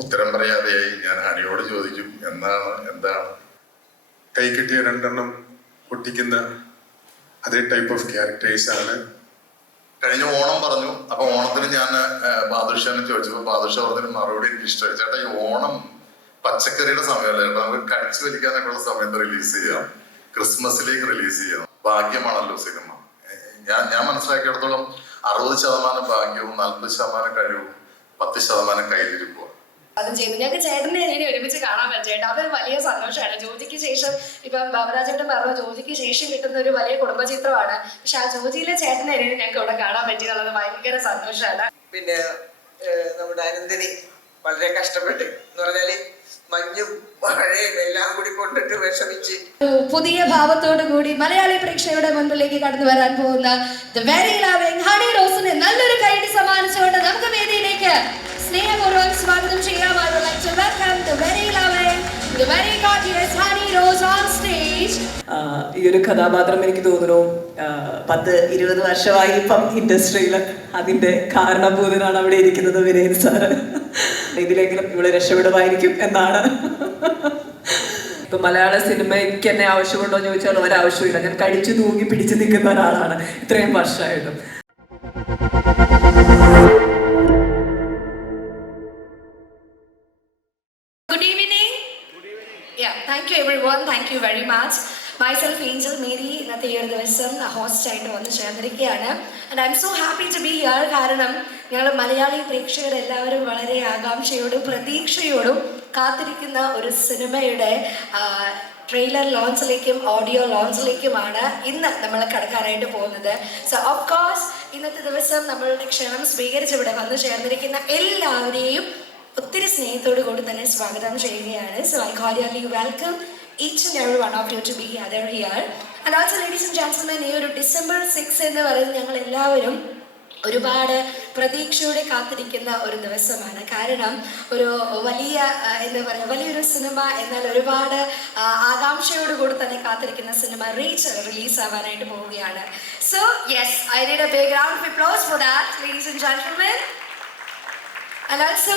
ഉത്തരം പറയാതെയായി. ഞാൻ ഹണിയോട് ചോദിക്കും എന്താണ് കൈ കിട്ടിയ രണ്ടെണ്ണം പൊട്ടിക്കുന്ന അതേ ടൈപ്പ് ഓഫ് ക്യാരക്ടേഴ്സ് ആണ്. കഴിഞ്ഞ ഓണം പറഞ്ഞു. അപ്പൊ ഓണത്തിന് ഞാൻ ബാദുഷാനെ ചോദിച്ചപ്പോ ബാദുഷ പറഞ്ഞൊരു മറുപടി എനിക്ക് ഇഷ്ടമായി. ചേട്ടാ, ഈ ഓണം പച്ചക്കറിയുടെ സമയമല്ല ചേട്ടാ, നമുക്ക് കടിച്ചു വലിക്കാനൊക്കെ ഉള്ള സമയത്ത് റിലീസ് ചെയ്യാം, ക്രിസ്മസിലേക്ക് റിലീസ് ചെയ്യാം. ഭാഗ്യമാണല്ലോ സിനിമ. ഞാൻ മനസ്സിലാക്കിയിടത്തോളം 60% ഭാഗ്യവും 40% കഴിവും 10% കയ്യിലിരിപ്പോ. അതും ചെയ്തു. ഞങ്ങൾക്ക് ചേട്ടനെ ഇനി ഒരുമിച്ച് കാണാൻ പറ്റേണ്ട അതൊരു വലിയ സന്തോഷമാണ്. ജോജിക്ക് ശേഷം ഇപ്പം ബാബുരാജേട്ടൻ പറഞ്ഞു ജോജിക്ക് ശേഷം കിട്ടുന്ന ഒരു വലിയ കുടുംബചിത്രമാണ്. പക്ഷെ ആ ജോജിയിലെ ചേട്ടനെ ഇനി ഞങ്ങൾക്ക് ഇവിടെ കാണാൻ പറ്റിയെന്നുള്ളത് ഭയങ്കര സന്തോഷമാണ്. പിന്നെ നമ്മുടെ അനന്തിനി വളരെ കഷ്ടപ്പെട്ട് എന്ന് പറഞ്ഞാല് മഞ്ഞും മഴയും എല്ലാം കൂടി കൊണ്ടിട്ട് വിഷമിച്ച് പുതിയ ഭാവത്തോടു കൂടി മലയാളി പ്രേക്ഷകരുടെ മുൻപിലേക്ക് കടന്നു വരാൻ പോകുന്ന ദ വെരി ലവിംഗ് ഹണി റോസിന് നല്ലൊരു കൈയ്യടി സമ്മാനിച്ചുകൊണ്ട് നമുക്ക് വേദിയിലേക്ക് സ്നേഹപൂർവ്വം സ്വാഗതം ചെയ്യാം. I would like to welcome the very loving, the very gorgeous Honey Rose on stage. ഈ ഒരു കഥാപാത്രം എനിക്ക് തോന്നുന്നു 10-20 വർഷമായി ഇപ്പം ഇൻഡസ്ട്രിയിൽ. അതിൻ്റെ കാരണഭൂതനാണ് അവിടെ ഇരിക്കുന്നത് വിനയൻ സാറ്. ഇതിലെങ്കിലും ഇവിടെ രക്ഷപ്പെടുമായിരിക്കും എന്നാണ്. ഇപ്പം മലയാള സിനിമയ്ക്ക് എന്നെ ആവശ്യമുണ്ടോ എന്ന് ചോദിച്ചാൽ ഒരാവശ്യമില്ല. ഞാൻ കടിച്ചു തൂങ്ങി പിടിച്ചു നിൽക്കുന്ന ഒരാളാണ് ഇത്രയും വർഷമായിട്ടും. Good evening. Yeah, thank you everyone. Thank you very much. Myself Angel Mary ഇന്നത്തെ ഈ ഒരു ദിവസം ഹോസ്റ്റ് ആയിട്ട് വന്ന് ചേർന്നിരിക്കുകയാണ്. And I am so happy to be here. കാരണം ഞങ്ങൾ മലയാളി പ്രേക്ഷകരെല്ലാവരും വളരെ ആകാംക്ഷയോടും പ്രതീക്ഷയോടും കാത്തിരിക്കുന്ന ഒരു സിനിമയുടെ ട്രെയിലർ ലോഞ്ചിലേക്കും ഓഡിയോ ലോഞ്ചിലേക്കുമാണ് ഇന്ന് നമ്മൾ കടക്കാനായിട്ട് പോകുന്നത്. സോ ഓഫ് കോഴ്സ് ഇന്നത്തെ ദിവസം നമ്മളുടെ ക്ഷണം സ്വീകരിച്ച് ഇവിടെ വന്ന് ചേർന്നിരിക്കുന്ന എല്ലാവരെയും ഒത്തിരി സ്നേഹത്തോടു കൂടി തന്നെ സ്വാഗതം ചെയ്യുകയാണ്. So I cordially welcome each and every one of you to be gathered here. And also ladies and gentlemen, ഈ ഒരു December 6 എന്ന് പറയുന്നത് ഞങ്ങൾ എല്ലാവരും ഒരുപാട് പ്രതീക്ഷയോടെ കാത്തിരിക്കുന്ന ഒരു ദിവസമാണ്. കാരണം ഒരു വലിയ എന്താ പറയുക വലിയൊരു സിനിമ, എന്നാൽ ഒരുപാട് ആകാംക്ഷയോട് കൂടി തന്നെ കാത്തിരിക്കുന്ന സിനിമ റീച്ച് റിലീസ് ആവാനായിട്ട് പോവുകയാണ്. So yes, I need a big round of applause for that ladies and gentlemen. And also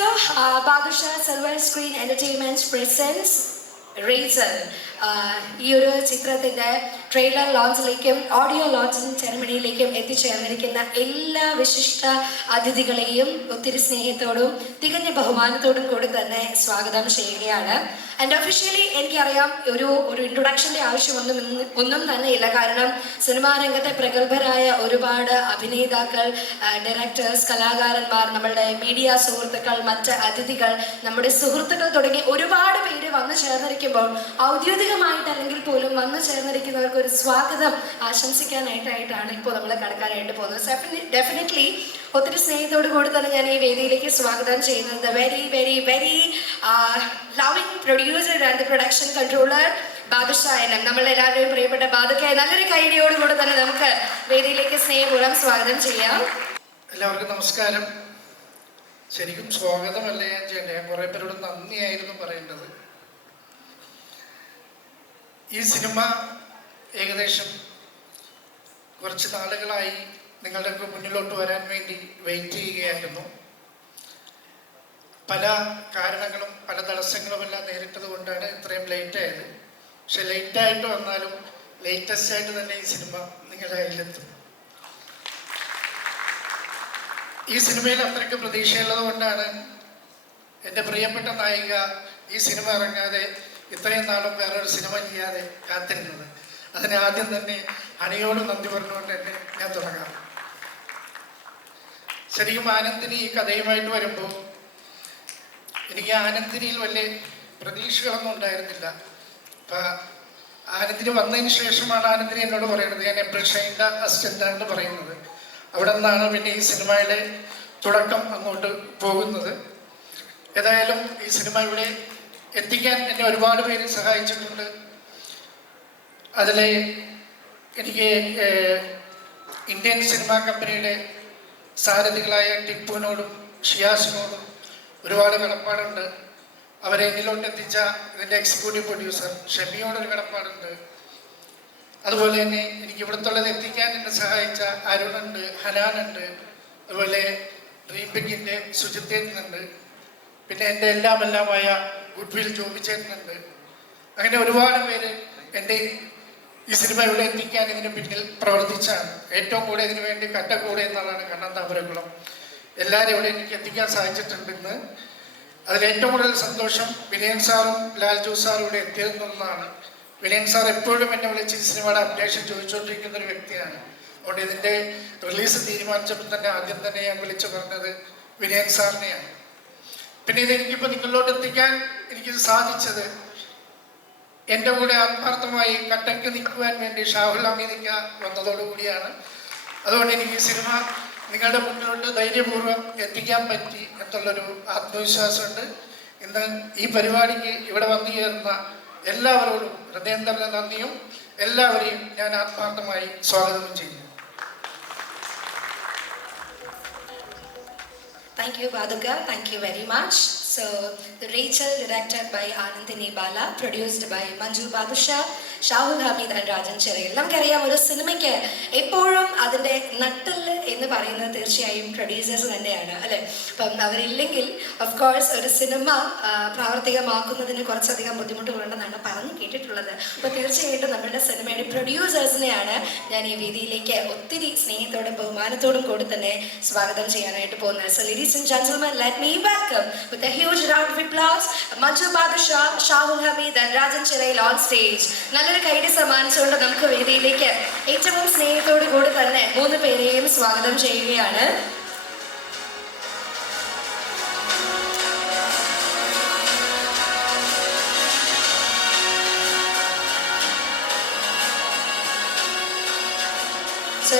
Badusha Silver Screen Entertainment presents Razor. ഈ ഒരു ചിത്രത്തിൻ്റെ ട്രെയിലർ ലോഞ്ചിലേക്കും ഓഡിയോ ലോഞ്ചിങ് സെറമണിയിലേക്കും എത്തിച്ചേർന്നിരിക്കുന്ന എല്ലാ വിശിഷ്ട അതിഥികളെയും ഒത്തിരി സ്നേഹത്തോടും തികഞ്ഞ ബഹുമാനത്തോടും കൂടി തന്നെ സ്വാഗതം ചെയ്യുകയാണ്. ആൻഡ് ഒഫീഷ്യലി എനിക്കറിയാം ഒരു ഇൻട്രൊഡക്ഷൻ്റെ ഒന്നും തന്നെ ഇല്ല. കാരണം സിനിമാ രംഗത്തെ പ്രഗത്ഭരായ ഒരുപാട് അഭിനേതാക്കൾ, ഡയറക്ടേഴ്സ്, കലാകാരന്മാർ, നമ്മളുടെ മീഡിയ സുഹൃത്തുക്കൾ, മറ്റ് അതിഥികൾ, നമ്മുടെ സുഹൃത്തുക്കൾ തുടങ്ങി ഒരുപാട് പേര് വന്നു ചേർന്നിരിക്കുമ്പോൾ ഔദ്യോഗികമായിട്ട് അല്ലെങ്കിൽ പോലും വന്നു ചേർന്നിരിക്കുന്നവർക്ക് ഒരു സ്വാഗതം ആശംസിക്കാനായിട്ടാണ് ഇപ്പോൾ നമ്മൾ കടക്കാനായിട്ട് പോകുന്നത്. ഡെഫിനറ്റ്ലി ഒത്തിരി സ്നേഹത്തോടു കൂടി തന്നെ ഞാൻ ഈ വേദിയിലേക്ക് സ്വാഗതം ചെയ്യുന്നത് very very very loving producer and production controller ബാദുഷായനം, നമ്മളെല്ലാവരുടെയും പ്രിയപ്പെട്ട ബാദുക്കെ. നല്ലൊരു കൈഡിയോടുകൂടി തന്നെ നമുക്ക് വേദിയിലേക്ക് സ്നേഹപൂർവ്വം സ്വാഗതം ചെയ്യാം. എല്ലാവർക്കും നമസ്കാരം. ശരിക്കും സ്വാഗതമല്ല ഞാൻ ചെയ്യേണ്ടത്, ഞാൻ കുറേ പേരോട് നന്ദിയായിരുന്നു പറയേണ്ടത്. ഈ സിനിമ ഏകദേശം കുറച്ച് നാളുകളായി നിങ്ങളുടെയൊക്കെ മുന്നിലോട്ട് വരാൻ വേണ്ടി വെയിറ്റ് ചെയ്യുകയായിരുന്നു. പല കാരണങ്ങളും പല തടസ്സങ്ങളുമെല്ലാം നേരിട്ടത് കൊണ്ടാണ് ഇത്രയും ലേറ്റായത്. പക്ഷെ ലേറ്റായിട്ട് വന്നാലും ലേറ്റസ്റ്റ് ആയിട്ട് തന്നെ ഈ സിനിമ നിങ്ങളുടെ കയ്യിലെത്തും. ഈ സിനിമയിൽ അത്രയ്ക്ക് പ്രതീക്ഷയുള്ളത് കൊണ്ടാണ് എൻ്റെ പ്രിയപ്പെട്ട നായിക ഈ സിനിമ ഇറങ്ങാതെ ഇത്രയും നാളും വേറൊരു സിനിമ ചെയ്യാതെ കാത്തിരുന്നത്. അതിന് ആദ്യം തന്നെ ഹണിയോട് നന്ദി പറഞ്ഞുകൊണ്ട് തന്നെ ഞാൻ തുടങ്ങാം. ശരിക്കും ആനന്ദിനി ഈ കഥയുമായിട്ട് വരുമ്പോൾ എനിക്ക് ആനന്ദിനിയിൽ വലിയ പ്രതീക്ഷകളൊന്നും ഉണ്ടായിരുന്നില്ല. അപ്പം ആനന്ദിനി വന്നതിന് ശേഷമാണ് ആനന്ദിനി എന്നോട് പറയുന്നത്, ഞാൻ എപ്പോഴും ഷൈൻ്റെ അസിസ്റ്റൻ്റാണ് പറയുന്നത്. അവിടെ നിന്നാണ് പിന്നെ ഈ സിനിമയുടെ തുടക്കം അങ്ങോട്ട് പോകുന്നത്. ഏതായാലും ഈ സിനിമ ഇവിടെ എത്തിക്കാൻ എന്നെ ഒരുപാട് പേര് സഹായിച്ചിട്ടുണ്ട്. അതിൽ എനിക്ക് ഇന്ത്യൻ സിനിമാ കമ്പനിയുടെ സാരഥികളായ ടിപ്പുവിനോടും ഷിയാസിനോടും ഒരുപാട് കടപ്പാടുണ്ട്. അവരെ എന്നിലോട്ട് എത്തിച്ച ഇതിൻ്റെ എക്സിക്യൂട്ടീവ് പ്രൊഡ്യൂസർ ഷെമിയോടൊരു കടപ്പാടുണ്ട്. അതുപോലെ തന്നെ എനിക്ക് ഇവിടുത്തുള്ളത് എത്തിക്കാൻ എന്നെ സഹായിച്ച അരുണുണ്ട്, ഹനാനുണ്ട്, അതുപോലെ ഡ്രീം ബിഗിൻ്റെ സുജിത്തേനുണ്ട്. പിന്നെ എൻ്റെ എല്ലാമായ ഗുഡ്വിൽ ജോബി ചേട്ടനുണ്ട്. അങ്ങനെ ഒരുപാട് പേര് എൻ്റെ ഈ സിനിമ ഇവിടെ എത്തിക്കാൻ ഇതിന് പിന്നിൽ പ്രവർത്തിച്ചാണ്. ഏറ്റവും കൂടുതൽ ഇതിനു വേണ്ടി കട്ടക്കൂടെ എന്നുള്ളതാണ് കണ്ണൻ താമരക്കുളം. എല്ലാവരും ഇവിടെ എനിക്ക് എത്തിക്കാൻ സാധിച്ചിട്ടുണ്ട് ഇന്ന്. അതിലേറ്റവും കൂടുതൽ സന്തോഷം വിനയൻ സാറും ലാൽജു സാറും ഇവിടെ എത്തിയതെന്നുള്ളതാണ്. വിനയൻ സാർ എപ്പോഴും എന്നെ വിളിച്ച് ഈ സിനിമയുടെ അപ്ഡേഷൻ ചോദിച്ചുകൊണ്ടിരിക്കുന്ന ഒരു വ്യക്തിയാണ്. അതുകൊണ്ട് ഇതിൻ്റെ റിലീസ് തീരുമാനിച്ചപ്പോൾ തന്നെ ആദ്യം തന്നെ ഞാൻ വിളിച്ചു പറഞ്ഞത് വിനയൻ സാറിനെയാണ്. പിന്നെ ഇതെനിക്കിപ്പോൾ നിങ്ങളിലോട്ട് എത്തിക്കാൻ എനിക്കിത് സാധിച്ചത് എൻ്റെ കൂടെ ആത്മാർത്ഥമായി കട്ടക്ക് നിൽക്കുവാൻ വേണ്ടി ഷാഹുൽ ഹമീദിക്ക വന്നതോടുകൂടിയാണ്. അതുകൊണ്ട് എനിക്ക് ഈ സിനിമ നിങ്ങളുടെ മുന്നിലോട്ട് ധൈര്യപൂർവ്വം എത്തിക്കാൻ പറ്റി എന്നുള്ളൊരു ആത്മവിശ്വാസമുണ്ട്. ഇന്ന് ഈ പരിപാടിക്ക് ഇവിടെ വന്നു ചേർന്ന എല്ലാവരോടും ഹൃദയം തന്നെ നന്ദിയും എല്ലാവരെയും ഞാൻ ആത്മാർത്ഥമായി സ്വാഗതം ചെയ്യുന്നു. Thank you, Baduka. Thank you very much. So, the Rachel, directed by Anandini Bala, produced by Manju Badusha, Shahul Hameed and Rajan Cherial. നമുക്കറിയാം, ഒരു സിനിമയ്ക്ക് എപ്പോഴും അതിൻ്റെ നട്ടല് എന്ന് പറയുന്നത് തീർച്ചയായും പ്രൊഡ്യൂസേഴ്സ് തന്നെയാണ്, അല്ലേ? അപ്പം അവരില്ലെങ്കിൽ ഓഫ് കോഴ്സ് ഒരു സിനിമ പ്രാവർത്തികമാക്കുന്നതിന് കുറച്ചധികം ബുദ്ധിമുട്ടുകളുണ്ടെന്നാണ് പറഞ്ഞു കേട്ടിട്ടുള്ളത്. അപ്പോൾ തീർച്ചയായിട്ടും നമ്മളുടെ സിനിമയുടെ പ്രൊഡ്യൂസേഴ്സിനെയാണ് ഞാൻ ഈ വേദിയിലേക്ക് ഒത്തിരി സ്നേഹത്തോടും ബഹുമാനത്തോടും കൂടി തന്നെ സ്വാഗതം ചെയ്യാനായിട്ട് പോകുന്നത്. So ladies and gentlemen, let me welcome with a huge round of applause Manju Badusha, Shahul Hamid and Rajan Chirail on stage. നല്ലൊരു കൈഡി സമ്മാനിച്ചുകൊണ്ട് നമുക്ക് വേദിയിലേക്ക് ഏറ്റവും സ്നേഹത്തോടു കൂടി തന്നെ 3 പേരെയും സ്വാഗതം ചെയ്യുകയാണ്.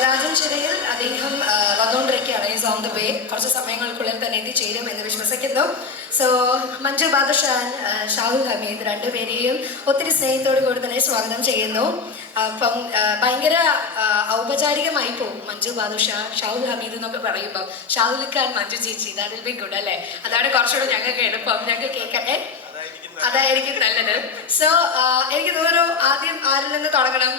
രാജൻ ചിറയിൽ അദ്ദേഹം വന്നുകൊണ്ടിരിക്കുകയാണ്. Is on the way. കുറച്ച് സമയങ്ങൾക്കുള്ളിൽ തന്നെ എത്തിച്ചേരും എന്ന് വിശ്വസിക്കുന്നു. സോ മഞ്ജു ബാദുഷ, ഷാഹുൽ ഹമീദ് രണ്ടുപേരെയും ഒത്തിരി സ്നേഹത്തോടു കൂടി തന്നെ സ്വാഗതം ചെയ്യുന്നു. അപ്പം ഭയങ്കര ഔപചാരികമായി പോകും മഞ്ജു ബാദുഷ, ഷാഹുൽ ഹമീദ് എന്നൊക്കെ പറയുമ്പോൾ ഷാഹുൽ ഖാൻ, മഞ്ജു ചേച്ചി, ദാറ്റ് വിൽ ബി ഗുഡ്, അല്ലേ? അതാണ് കുറച്ചുകൂടെ ഞങ്ങൾക്ക് എളുപ്പം. ഞങ്ങൾക്ക് കേൾക്കട്ടെ, അതായിരിക്കും നല്ലത്. സോ എനിക്ക് തോന്നുന്നു ആദ്യം ആരിൽ നിന്ന് തുടങ്ങണം?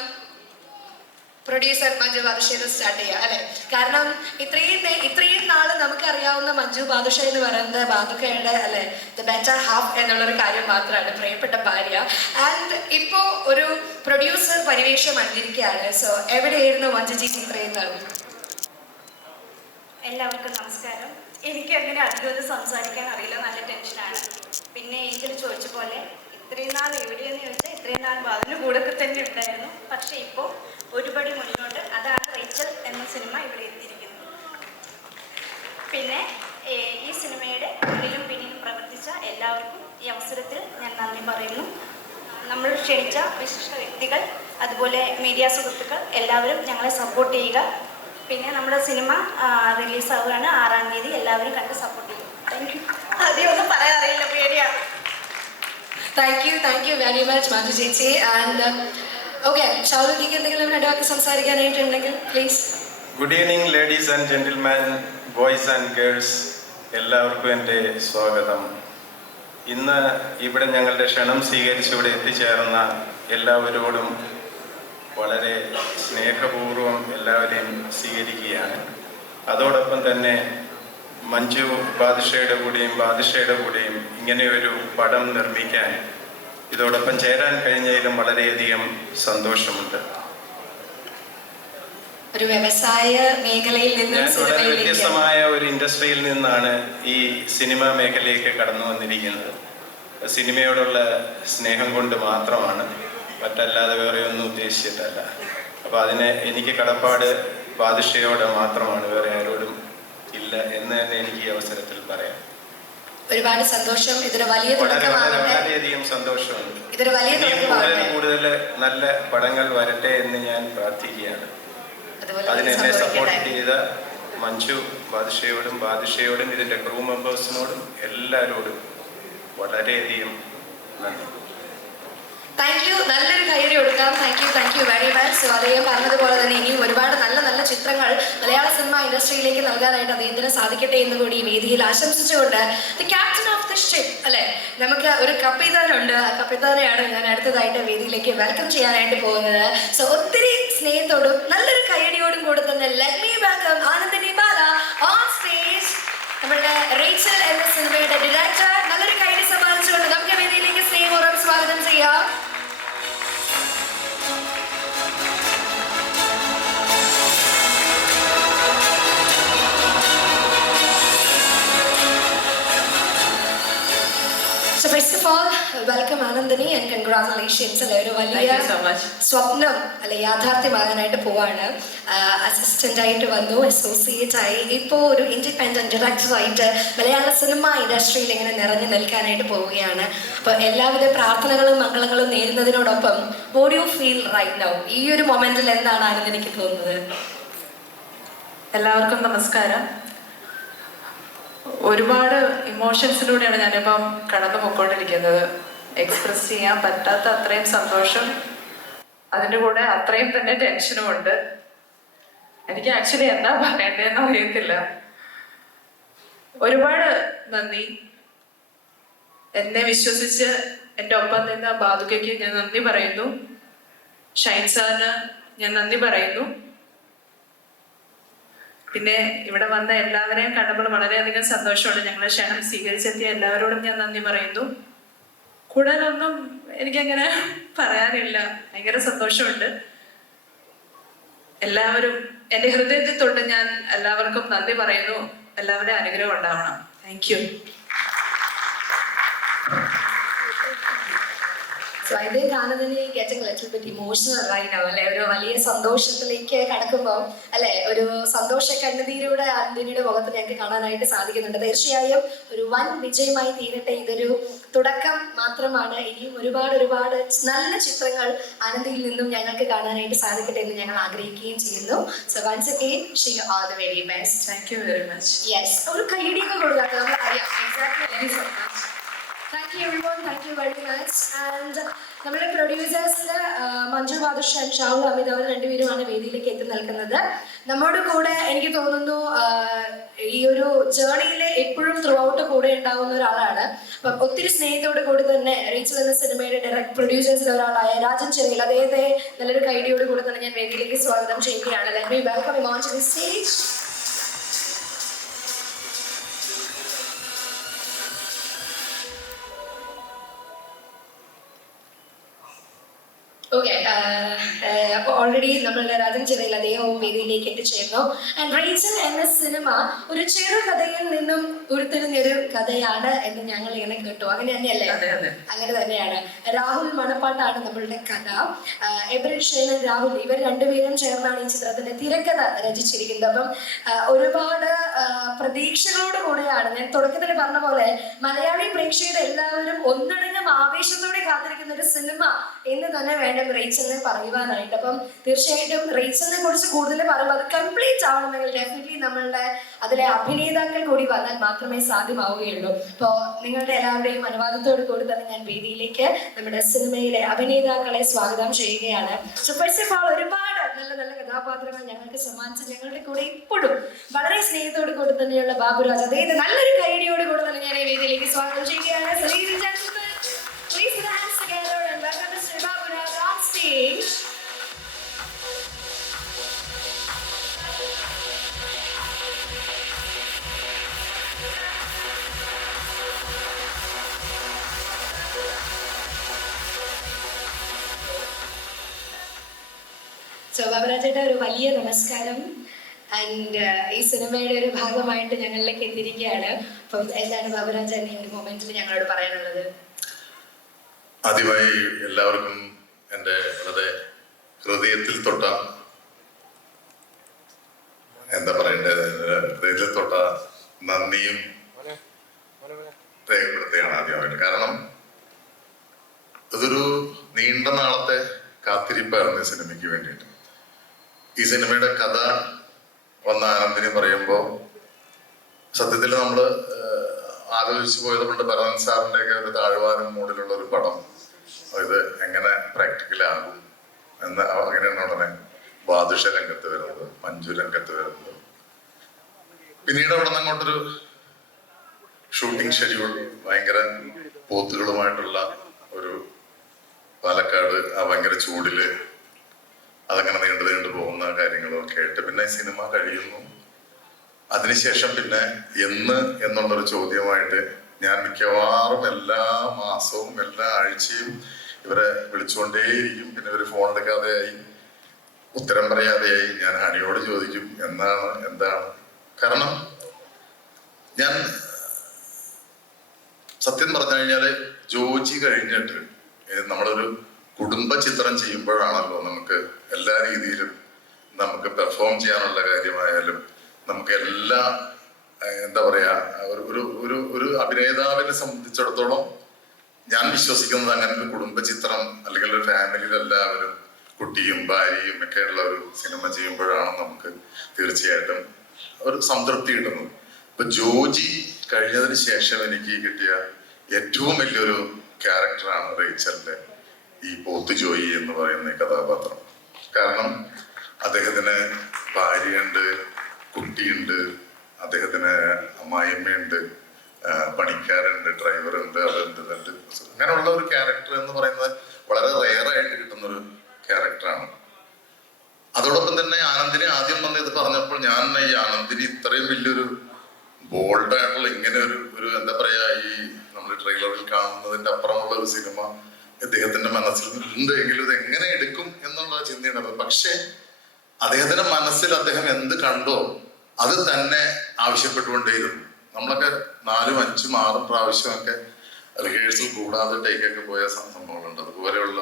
പ്രൊഡ്യൂസർ മഞ്ജു ബാദുഷയിൽ സ്റ്റാർട്ട് ചെയ്യുക, അല്ലെ? കാരണം ഇത്രയും നാള് നമുക്കറിയാവുന്ന മഞ്ജു ബാദുഷ എന്ന് പറയുന്നത് ബാദുക്കയുടെ, അല്ലെ, ദ ബെറ്റർ ഹാഫ് എന്നുള്ളൊരു കാര്യം മാത്രമാണ്, പ്രിയപ്പെട്ട ഭാര്യ. ആൻഡ് ഇപ്പോ ഒരു പ്രൊഡ്യൂസർ പരിവേഷം അണിഞ്ഞിരിക്കുകയാണ്. സോ എവിടെയായിരുന്നു മഞ്ജു ചേച്ചി ഇത്രയും നാൾ? എല്ലാവർക്കും നമസ്കാരം. എനിക്ക് അങ്ങനെ അധികം സംസാരിക്കാൻ അറിയില്ല, നല്ല ടെൻഷനാണ്. പിന്നെ ഏഞ്ചൽ ചോദിച്ച പോലെ ഇത്രയും നാൾ എവിടെയെന്ന് ചോദിച്ചാൽ ഇത്രയും നാൾ അതിന് കൂടെ തന്നെ ഉണ്ടായിരുന്നു. പക്ഷേ ഇപ്പോൾ ഒരുപടി മുന്നോട്ട്, അതാണ് റേച്ചൽ എന്ന സിനിമ ഇവിടെ എത്തിയിരിക്കുന്നത്. പിന്നെ ഈ സിനിമയുടെ മുന്നിലും പിന്നിലും പ്രവർത്തിച്ച എല്ലാവർക്കും ഈ അവസരത്തിൽ ഞാൻ നന്ദി പറയുന്നു. നമ്മൾ ക്ഷണിച്ച വിശിഷ്ട വ്യക്തികൾ, അതുപോലെ മീഡിയ സുഹൃത്തുക്കൾ എല്ലാവരും ഞങ്ങളെ സപ്പോർട്ട് ചെയ്യുക. പിന്നെ നമ്മുടെ സിനിമ റിലീസാവുകയാണ് 6-ാം തീയതി. എല്ലാവരും കണ്ട് സപ്പോർട്ട് ചെയ്യും. Thank you. ആദ്യം ഒന്നും പറയാൻ അറിയില്ല, പേടിയാണ്. Thank you very much Manju ചേച്ചി. ആൻഡ് ഓക്കെ, ഷാഹുലിക്ക് എന്തെങ്കിലും 2 വാക്ക് സംസാരിക്കാനായിട്ടുണ്ടെങ്കിൽ please. Good evening ladies and gentleman, boys and girls, എല്ലാവർക്കും എൻ്റെ സ്വാഗതം. ഇന്ന് ഇവിടെ ഞങ്ങളുടെ ക്ഷണം സ്വീകരിച്ച് ഇവിടെ എത്തിച്ചേർന്ന എല്ലാവരോടും വളരെ സ്നേഹപൂർവ്വം എല്ലാവരെയും സ്വീകരിക്കുകയാണ്. അതോടൊപ്പം തന്നെ മഞ്ജു ബാദുഷയുടെ കൂടെയും ഇങ്ങനെയൊരു പടം നിർമ്മിക്കാൻ ഇതോടൊപ്പം ചേരാൻ കഴിഞ്ഞതിലും വളരെയധികം സന്തോഷമുണ്ട്. ഒരു വ്യവസായ മേഖലയിൽ നിന്ന് ഞാൻ വളരെ വ്യത്യസ്തമായ ഒരു ഇൻഡസ്ട്രിയിൽ നിന്നാണ് ഈ സിനിമ മേഖലയിലേക്ക് കടന്നു വന്നിരിക്കുന്നത്. സിനിമയോടുള്ള സ്നേഹം കൊണ്ട് മാത്രമാണ്, മറ്റല്ലാതെ വേറെ ഒന്നും ഉദ്ദേശിച്ചിട്ടല്ല. അപ്പോൾ അതിന് എനിക്ക് കടപ്പാട് ബാദുഷയോട് മാത്രമാണ്, വേറെ ആരോടും ഇല്ല എന്ന് തന്നെ എനിക്ക് ഈ അവസരത്തിൽ പറയാം. ഒരുപാട് സന്തോഷം. ഇതൊരു വലിയ വളരെയധികം സന്തോഷമുണ്ട്. കൂടുതൽ നല്ല പടങ്ങൾ വരട്ടെ എന്ന് ഞാൻ പ്രാർത്ഥിക്കുകയാണ്. അതിനെന്നെ സപ്പോർട്ട് ചെയ്ത മഞ്ജു ബാദുഷയോടും ഇതിന്റെ ക്രൂ മെമ്പേഴ്സിനോടും എല്ലാവരോടും വളരെയധികം നന്ദി. Thank you. നല്ലൊരു കൈയടി കൊടുക്കാം. Thank you very much. So അദ്ദേഹം പറഞ്ഞതുപോലെ തന്നെ ഇനിയും ഒരുപാട് നല്ല നല്ല ചിത്രങ്ങൾ മലയാള സിനിമ ഇൻഡസ്ട്രിയിലേക്ക് നൽകാനായിട്ട് അദ്ദേഹത്തിന് സാധിക്കട്ടെ എന്ന് കൂടി ഈ വേദിയിൽ ആശംസിച്ചുകൊണ്ട് the captain of the ship, അല്ലെ, നമുക്ക് ഒരു കപ്പിത്താനുണ്ട്. ആ കപ്പിത്താനെയാണ് ഞാൻ അടുത്തതായിട്ട് വേദിയിലേക്ക് വെൽക്കം ചെയ്യാനായിട്ട് പോകുന്നത്. സോ ഒത്തിരി സ്നേഹത്തോടും നല്ലൊരു കൈയടിയോടും കൂടെ തന്നെ let me welcome Anandini Bala on stage, നമ്മളുടെ റേച്ചൽ എന്ന സിനിമയുടെ director of all welcome Anandini and congratulations. അല്ലെ ഒരു വലിയ Thank you so much. സ്വപ്നം അല്ലെ യാഥാർത്ഥ്യമാകാനായിട്ട് പോവാണ്. അസിസ്റ്റന്റ് ആയിട്ട് വന്നു, അസോസിയേറ്റ് ആയി, ഇപ്പോൾ ഒരു ഇൻഡിപെൻഡന്റ് ഡയറക്ടറായിട്ട് മലയാള സിനിമ ഇൻഡസ്ട്രിയിൽ ഇങ്ങനെ നിറഞ്ഞു നിൽക്കാനായിട്ട് പോവുകയാണ്. അപ്പോൾ എല്ലാവിധ പ്രാർത്ഥനകളും മംഗളങ്ങളും നേരുന്നതിനോടൊപ്പം what you feel right now? ഈ ഒരു മൊമെന്റിൽ എന്താണ് ആനന്ദിനിക്ക് തോന്നുന്നത്? എല്ലാവർക്കും നമസ്കാരം. ഒരുപാട് ഇമോഷൻസിലൂടെയാണ് ഞാനിപ്പം കടന്നു പോയിക്കൊണ്ടിരിക്കുന്നത്. എക്സ്പ്രസ് ചെയ്യാൻ പറ്റാത്ത അത്രയും സന്തോഷം, അതിൻ്റെ കൂടെ അത്രയും തന്നെ ടെൻഷനും ഉണ്ട്. എനിക്ക് ആക്ച്വലി എന്താ പറയേണ്ടതെന്ന് അറിയത്തില്ല. ഒരുപാട് നന്ദി. എന്നെ വിശ്വസിച്ച് എൻ്റെ ഒപ്പം നിന്ന ബാദുകയ്ക്ക് ഞാൻ നന്ദി പറയുന്നു. ഷൈൻ സാറിന് ഞാൻ നന്ദി പറയുന്നു. പിന്നെ ഇവിടെ വന്ന എല്ലാവരെയും കണ്ടപ്പോൾ വളരെയധികം സന്തോഷമുണ്ട്. ഞങ്ങളെ ക്ഷണം സ്വീകരിച്ചെത്തിയ എല്ലാവരോടും ഞാൻ നന്ദി പറയുന്നു. കൂടുതലൊന്നും എനിക്കങ്ങനെ പറയാനില്ല. ഭയങ്കര സന്തോഷമുണ്ട്. എല്ലാവരും എൻ്റെ ഹൃദയത്തിൽ തൊട്ട് ഞാൻ എല്ലാവർക്കും നന്ദി പറയുന്നു. എല്ലാവരുടെയും അനുഗ്രഹം ഉണ്ടാവണം. Thank you. So I think Anandini getting a little bit emotional right now, അല്ലെ? ഒരു വലിയ സന്തോഷത്തിലേക്ക് കടക്കുമ്പോൾ അല്ലെ, ഒരു സന്തോഷ കണ്ണുനീരോടെ ആനന്ദിനിയുടെ മുഖത്ത് ഞങ്ങൾക്ക് കാണാനായിട്ട് സാധിക്കുന്നുണ്ട്. തീർച്ചയായും ഒരു വൻ വിജയമായി തീരട്ടെ. ഇതൊരു തുടക്കം മാത്രമാണ്. ഇനിയും ഒരുപാട് നല്ല ചിത്രങ്ങൾ ആനന്ദിയിൽ നിന്നും ഞങ്ങൾക്ക് കാണാനായിട്ട് സാധിക്കട്ടെ എന്ന് ഞങ്ങൾ ആഗ്രഹിക്കുകയും ചെയ്യുന്നു. So once again, wish you all the very best. Thank you very much. Yes, ഒരു കൈയടിയൊക്കെ കൊടുക്കാം. നമ്മൾ അറിയാം. Exactly. Thank you so much. Thank you everyone. Thank you very much. And നമ്മുടെ പ്രൊഡ്യൂസേഴ്സിൽ മഞ്ജു ബാദുഷൻ, ഷാഹുൽ അമിത് അവർ രണ്ടുപേരുമാണ് വേദിയിലേക്ക് എത്തി നിൽക്കുന്നത്. നമ്മുടെ കൂടെ എനിക്ക് തോന്നുന്നു ഈ ഒരു ജേർണിയിൽ എപ്പോഴും ത്രൂ ഔട്ട് കൂടെ ഉണ്ടാകുന്ന ഒരാളാണ്. അപ്പം ഒത്തിരി സ്നേഹത്തോട് കൂടി തന്നെ റീച്ചൽ എന്ന സിനിമയുടെ ഡയറക്ട് പ്രൊഡ്യൂസേഴ്സിൽ ഒരാളായ രാജൻ ചെറിയിൽ, അദ്ദേഹത്തെ നല്ലൊരു കൈഡിയോട് കൂടി തന്നെ ഞാൻ വേദിയിലേക്ക് സ്വാഗതം ചെയ്യുകയാണ്. Let me welcome him onto the stage. Okay, already നമ്മളുടെ രാജൻ ചിറയിൽ അദ്ദേഹവും വേദിയിലേക്ക് എത്തിച്ചേർന്നു. ആൻഡ് റേച്ചൽ എന്ന സിനിമ ഒരു ചെറുകഥയിൽ നിന്നും ഉരുത്തിരിഞ്ഞൊരു കഥയാണ് എന്ന് ഞങ്ങൾ ഇങ്ങനെ കേട്ടു. അങ്ങനെ തന്നെയല്ലേ? അങ്ങനെ തന്നെയാണ്. രാഹുൽ മണപ്പാട്ടാണ് നമ്മളുടെ കഥ. എബ്രിൻ ഷൈൻ, രാഹുൽ, ഇവർ രണ്ടുപേരും ചേർന്നാണ് ഈ ചിത്രത്തിന്റെ തിരക്കഥ രചിച്ചിരിക്കുന്നത്. അപ്പം ഒരുപാട് പ്രതീക്ഷകളോട് കൂടെയാണ് ഞാൻ തുടക്കത്തിൽ പറഞ്ഞ പോലെ മലയാളി പ്രേക്ഷകർ എല്ലാവരും ഒന്നടങ്കം ആവേശത്തോടെ കാത്തിരിക്കുന്ന ഒരു സിനിമ എന്ന് തന്നെ വേണം റേച്ചലിനെ പറയുവാനായിട്ട്. അപ്പം തീർച്ചയായിട്ടും റേച്ചലിനെ കുറിച്ച് കൂടുതൽ പറയുമ്പോൾ അത് കംപ്ലീറ്റ് ആവണമെങ്കിൽ ഡെഫിനറ്റ്ലി നമ്മളുടെ അതിലെ അഭിനേതാക്കൾ കൂടി വന്നാൽ മാത്രമേ സാധ്യമാവുകയുള്ളൂ. അപ്പോൾ നിങ്ങളുടെ എല്ലാവരുടെയും അനുവാദത്തോടു കൂടി തന്നെ ഞാൻ വേദിയിലേക്ക് നമ്മുടെ സിനിമയിലെ അഭിനേതാക്കളെ സ്വാഗതം ചെയ്യുകയാണ്. സോ ഫസ്റ്റ് ഓഫ് ഓൾ ഒരുപാട് നല്ല നല്ല കഥാപാത്രങ്ങൾ ഞങ്ങൾക്ക് സമ്മാനിച്ച് ഞങ്ങളുടെ കൂടെ ഇപ്പോഴും വളരെ സ്നേഹത്തോടു കൂടി തന്നെയുള്ള ബാബുരാജ്, അദ്ദേഹത്തെ നല്ലൊരു കൈഡിയോട് കൂടി തന്നെ ഞാൻ ഈ വേദിയിലേക്ക് സ്വാഗതം ചെയ്യുകയാണ്. Please put your hands together and welcome Mr. Baburaj on stage. So ബാബുരാജേട്ട ഒരു വലിയ നമസ്കാരം. ആൻഡ് ഈ സിനിമയുടെ ഒരു ഭാഗമായിട്ട് ഞങ്ങളിലേക്ക് എത്തിയിരിക്കുകയാണ്. അപ്പം എന്താണ് ബാബുരാജൻ ഈ ഒരു മൊമെന്റിൽ ഞങ്ങളോട് പറയാനുള്ളത്? ആദ്യമായി എല്ലാവർക്കും എൻ്റെ വളരെ ഹൃദയത്തിൽ തൊട്ട എന്താ പറയേണ്ടത്, ഹൃദയത്തിൽ തൊട്ട നന്ദിയും രേഖപ്പെടുത്തുകയാണ് ആദ്യമായിട്ട്. കാരണം ഇതൊരു നീണ്ട നാളത്തെ കാത്തിരിപ്പായിരുന്നു ഈ സിനിമയ്ക്ക് വേണ്ടിയിട്ട്. ഈ സിനിമയുടെ കഥ വന്ന ആനന്ദിനെ പറയുമ്പോൾ സത്യത്തിൽ നമ്മൾ ആലോചിച്ചു പോയത് കൊണ്ട് ഭരതൻ സാറിൻ്റെ ഒക്കെ ഒരു താഴ്വാരം മൂഡിലുള്ള ഒരു പടം ഇത് എങ്ങനെ പ്രാക്ടിക്കലാകും എന്ന് അങ്ങനെയാണ് ഉടനെ ബാദുഷ രംഗത്ത് വരുന്നത്, മഞ്ജു രംഗത്ത് വരുന്നത്. പിന്നീട് അവിടെ നിന്ന് അങ്ങോട്ടൊരു ഷൂട്ടിംഗ് ഷെഡ്യൂൾ ഭയങ്കര പോത്തുകളുമായിട്ടുള്ള ഒരു പാലക്കാട് ആ ഭയങ്കര ചൂടില് അതങ്ങനെ നീണ്ടു പോകുന്ന കാര്യങ്ങളൊക്കെ ആയിട്ട് പിന്നെ സിനിമ കഴിയുന്നു. അതിനുശേഷം പിന്നെ എന്നുള്ളൊരു ചോദ്യമായിട്ട് ഞാൻ മിക്കവാറും എല്ലാ മാസവും എല്ലാ ആഴ്ചയും ഇവരെ വിളിച്ചുകൊണ്ടേയിരിക്കും. പിന്നെ ഇവർ ഫോൺ എടുക്കാതെയായി, ഉത്തരം പറയാതെയായി. ഞാൻ ഹണിയോട് ചോദിക്കും എന്താണ്. കാരണം ഞാൻ സത്യം പറഞ്ഞു കഴിഞ്ഞാല് ജോജി കഴിഞ്ഞിട്ട് നമ്മളൊരു കുടുംബ ചിത്രം ചെയ്യുമ്പോഴാണല്ലോ നമുക്ക് എല്ലാ രീതിയിലും നമുക്ക് പെർഫോം ചെയ്യാനുള്ള കാര്യമായാലും നമുക്ക് എല്ലാ എന്താ പറയാ ഒരു ഒരു ഒരു അഭിനേതാവിനെ സംബന്ധിച്ചിടത്തോളം ഞാൻ വിശ്വസിക്കുന്നത് അങ്ങനെ ഒരു കുടുംബ ചിത്രം അല്ലെങ്കിൽ ഒരു ഫാമിലിയിൽ എല്ലാവരും കുട്ടിയും ഭാര്യയും ഒക്കെ ഉള്ള ഒരു സിനിമ ചെയ്യുമ്പോഴാണ് നമുക്ക് തീർച്ചയായിട്ടും ഒരു സംതൃപ്തി കിട്ടുന്നത്. ഇപ്പൊ ജോജി കഴിഞ്ഞതിന് ശേഷം എനിക്ക് കിട്ടിയ ഏറ്റവും വലിയൊരു ക്യാരക്ടറാണ് റേച്ചലിന്റെ ഈ പോത്ത് ജോയി എന്ന് പറയുന്ന ഈ കഥാപാത്രം. കാരണം അദ്ദേഹത്തിന് ഭാര്യയുണ്ട്, കുട്ടിയുണ്ട്, അദ്ദേഹത്തിന് അമ്മായിയമ്മയുണ്ട്, പണിക്കാരുണ്ട്, ഡ്രൈവറുണ്ട്, അതുണ്ട്. അങ്ങനെയുള്ള ഒരു ക്യാരക്ടർ എന്ന് പറയുന്നത് വളരെ റെയറായിട്ട് കിട്ടുന്നൊരു ക്യാരക്ടറാണ്. അതോടൊപ്പം തന്നെ ആനന്ദിനെ ആദ്യം വന്ന് ഇത് പറഞ്ഞപ്പോൾ ഞാൻ ഈ ആനന്ദിന് ഇത്രയും വലിയൊരു ബോൾഡായിട്ടുള്ള ഇങ്ങനെ ഒരു എന്താ പറയാ ഈ നമ്മൾ ട്രെയിലറിൽ കാണുന്നതിന്റെ അപ്പുറമുള്ള ഒരു സിനിമ അദ്ദേഹത്തിന്റെ മനസ്സിൽ ഉണ്ട് എങ്കിലും ഇത് എങ്ങനെ എടുക്കും എന്നുള്ള ചിന്തയുണ്ടായിരുന്നു. പക്ഷേ അദ്ദേഹത്തിന്റെ മനസ്സിൽ അദ്ദേഹം എന്ത് കണ്ടോ അത് തന്നെ ആവശ്യപ്പെട്ടുകൊണ്ടേയിരുന്നു. നമ്മളൊക്കെ 4, 5, 6 പ്രാവശ്യമൊക്കെ റിഹേഴ്സൽ കൂടാതെ ടേക്കൊക്കെ പോയ സംഭവങ്ങളുണ്ട്. അതുപോലെയുള്ള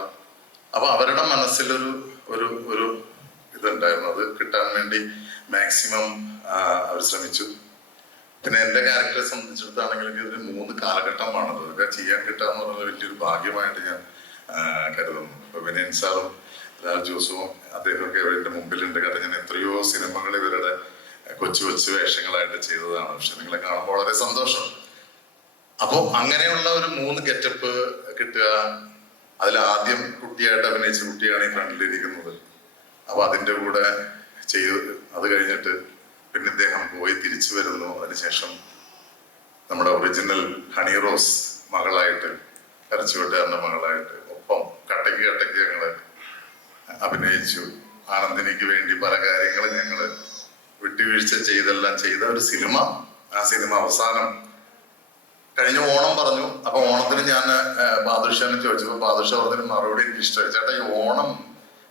അപ്പൊ അവരുടെ മനസ്സിലൊരു ഒരു ഒരു ഇതുണ്ടായിരുന്നു. അത് കിട്ടാൻ വേണ്ടി മാക്സിമം അവർ ശ്രമിച്ചു. പിന്നെ എന്റെ ക്യാരക്ടറെ സംബന്ധിച്ചിടത്താണെങ്കിൽ ഇതൊരു 3 കാലഘട്ടമാണത്. അതൊക്കെ ചെയ്യാൻ കിട്ടുക എന്ന് പറയുന്നത് വലിയൊരു ഭാഗ്യമായിട്ട് ഞാൻ കരുതുന്നു. ഇപ്പൊ വിനയൻ സാറും ലാൽ ജോസും അദ്ദേഹമൊക്കെ ഇവരുടെ മുമ്പിലുണ്ട്. കാരണം ഞാൻ എത്രയോ സിനിമകൾ ഇവരുടെ കൊച്ചു കൊച്ചു വേഷങ്ങളായിട്ട് ചെയ്തതാണ്. പക്ഷെ നിങ്ങളെ കാണുമ്പോൾ വളരെ സന്തോഷം. അപ്പൊ അങ്ങനെയുള്ള ഒരു 3 ഗെറ്റപ്പ് കിട്ടുക. അതിലാദ്യം കുട്ടിയായിട്ട് അഭിനയിച്ച കുട്ടിയാണ് ഈ ഫ്രണ്ടിലിരിക്കുന്നത്. അപ്പൊ അതിന്റെ കൂടെ ചെയ്തു. അത് കഴിഞ്ഞിട്ട് പിന്നെ ഇദ്ദേഹം പോയി തിരിച്ചു വരുന്നു. അതിനുശേഷം നമ്മുടെ ഒറിജിനൽ ഹണി റോസ് മകളായിട്ട്, കരച്ചുവെട്ടുകാരന്റെ മകളായിട്ട് ഒപ്പം കട്ടയ്ക്ക് ഞങ്ങള് അഭിനയിച്ചു. ആനന്ദിനിക്ക് വേണ്ടി പല കാര്യങ്ങളും ഞങ്ങള് വിട്ടുവീഴ്ച ചെയ്തെല്ലാം ചെയ്ത ഒരു സിനിമ. ആ സിനിമ അവസാനം കഴിഞ്ഞ ഓണം പറഞ്ഞു. അപ്പൊ ഓണത്തിന് ഞാൻ ബാദുഷാനെ ചോദിച്ചപ്പോ ബാദുഷ പറഞ്ഞൊരു മറുപടി എനിക്ക് ഇഷ്ടമായി. ചേട്ടാ, ഈ ഓണം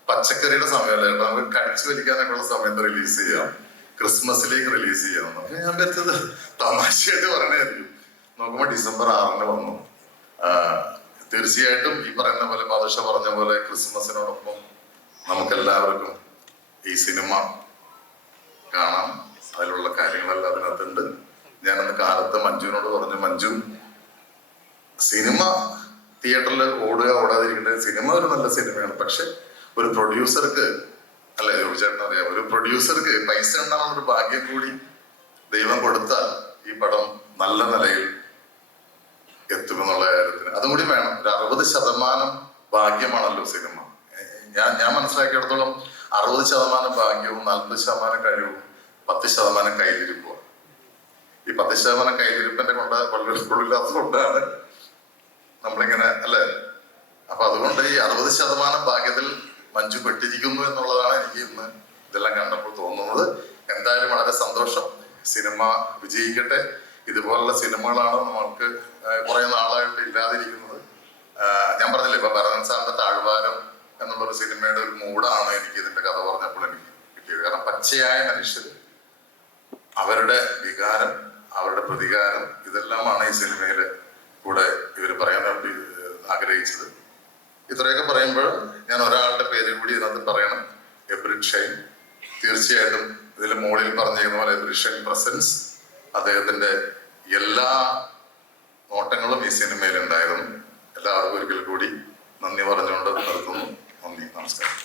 പച്ചക്കറിയുടെ സമയമല്ല ചേട്ടാ, നമുക്ക് കടിച്ചു വലിക്കാനൊക്കെ ഉള്ള സമയത്ത് റിലീസ് ചെയ്യാം, ക്രിസ്മസിലേക്ക് റിലീസ് ചെയ്യാം. അപ്പൊ ഞാൻ പറ്റത് തമാശയായിട്ട് പറഞ്ഞായിരിക്കും. നോക്കുമ്പോ December 6 വന്നു. തീർച്ചയായിട്ടും ഈ പറയുന്ന പോലെ ബാദുഷ പറഞ്ഞ പോലെ ക്രിസ്മസിനോടൊപ്പം നമുക്കെല്ലാവർക്കും ഈ സിനിമ കാണാം. അതിലുള്ള കാര്യങ്ങളെല്ലാം അതിനകത്തുണ്ട്. ഞാനന്ന് കാലത്ത് മഞ്ജുവിനോട് പറഞ്ഞു, മഞ്ജു, സിനിമ തിയേറ്ററിൽ ഓടാതിരിക്കേണ്ട, സിനിമ ഒരു നല്ല സിനിമയാണ്. പക്ഷെ ഒരു പ്രൊഡ്യൂസർക്ക്, അല്ലെ ചേട്ടൻ അറിയാം, ഒരു പ്രൊഡ്യൂസർക്ക് പൈസ ഉണ്ടാകുന്ന ഒരു ഭാഗ്യം കൂടി ദൈവം കൊടുത്താൽ ഈ പടം നല്ല നിലയിൽ എത്തുമെന്നുള്ള കാര്യത്തിന് അതും കൂടി വേണം. ഒരു 60% ഭാഗ്യമാണല്ലോ സിനിമ. ഞാൻ മനസ്സിലാക്കിയിടത്തോളം 60% ഭാഗ്യവും 40% കഴിവും 10% കയ്യിലിരിപ്പും. ഈ 10% കയ്യിലിരിപ്പിന്റെ കൊള്ളാത്തത് കൊണ്ടാണ് നമ്മളിങ്ങനെ, അല്ലെ? അപ്പൊ അതുകൊണ്ട് ഈ 60% ഭാഗ്യത്തിൽ മഞ്ജു പെട്ടിരിക്കുന്നു എന്നുള്ളതാണ് എനിക്ക് ഇന്ന് ഇതെല്ലാം കണ്ടപ്പോൾ തോന്നുന്നത്. എന്തായാലും വളരെ സന്തോഷം. സിനിമ വിജയിക്കട്ടെ. ഇതുപോലുള്ള സിനിമകളാണ് നമ്മൾക്ക് കുറെ നാളായിട്ട് ഇല്ലാതിരിക്കുന്നത്. ഞാൻ പറഞ്ഞില്ലേ, ഇപ്പൊ ഭരതൻ സാറിന്റെ താഴ്വാരം എന്നുള്ളൊരു സിനിമയുടെ ഒരു മൂടാണ് എനിക്ക് ഇതിന്റെ കഥ പറഞ്ഞപ്പോൾ എനിക്ക് കിട്ടിയത്. കാരണം പച്ചയായ മനുഷ്യർ, അവരുടെ വികാരം, അവരുടെ പ്രതികാരം, ഇതെല്ലാമാണ് ഈ സിനിമയില് കൂടെ ഇവർ പറയാൻ ആഗ്രഹിച്ചത്. ഇത്രയൊക്കെ പറയുമ്പോൾ ഞാൻ ഒരാളുടെ പേര് കൂടി ഇതിനകത്ത് പറയണം, എബ്രിഡ് ഷൈൻ. തീർച്ചയായിട്ടും ഇതിൽ മോളിൽ പറഞ്ഞിരുന്ന പോലെ എബ്രിഡ് ഷൈൻ പ്രസൻസ്, അദ്ദേഹത്തിന്റെ എല്ലാ നോട്ടങ്ങളും ഈ സിനിമയിൽ ഉണ്ടായിരുന്നു. എല്ലാവർക്കും ഒരിക്കൽ കൂടി നന്ദി പറഞ്ഞുകൊണ്ട് നിർത്തുന്നു. നന്ദി, നമസ്കാരം.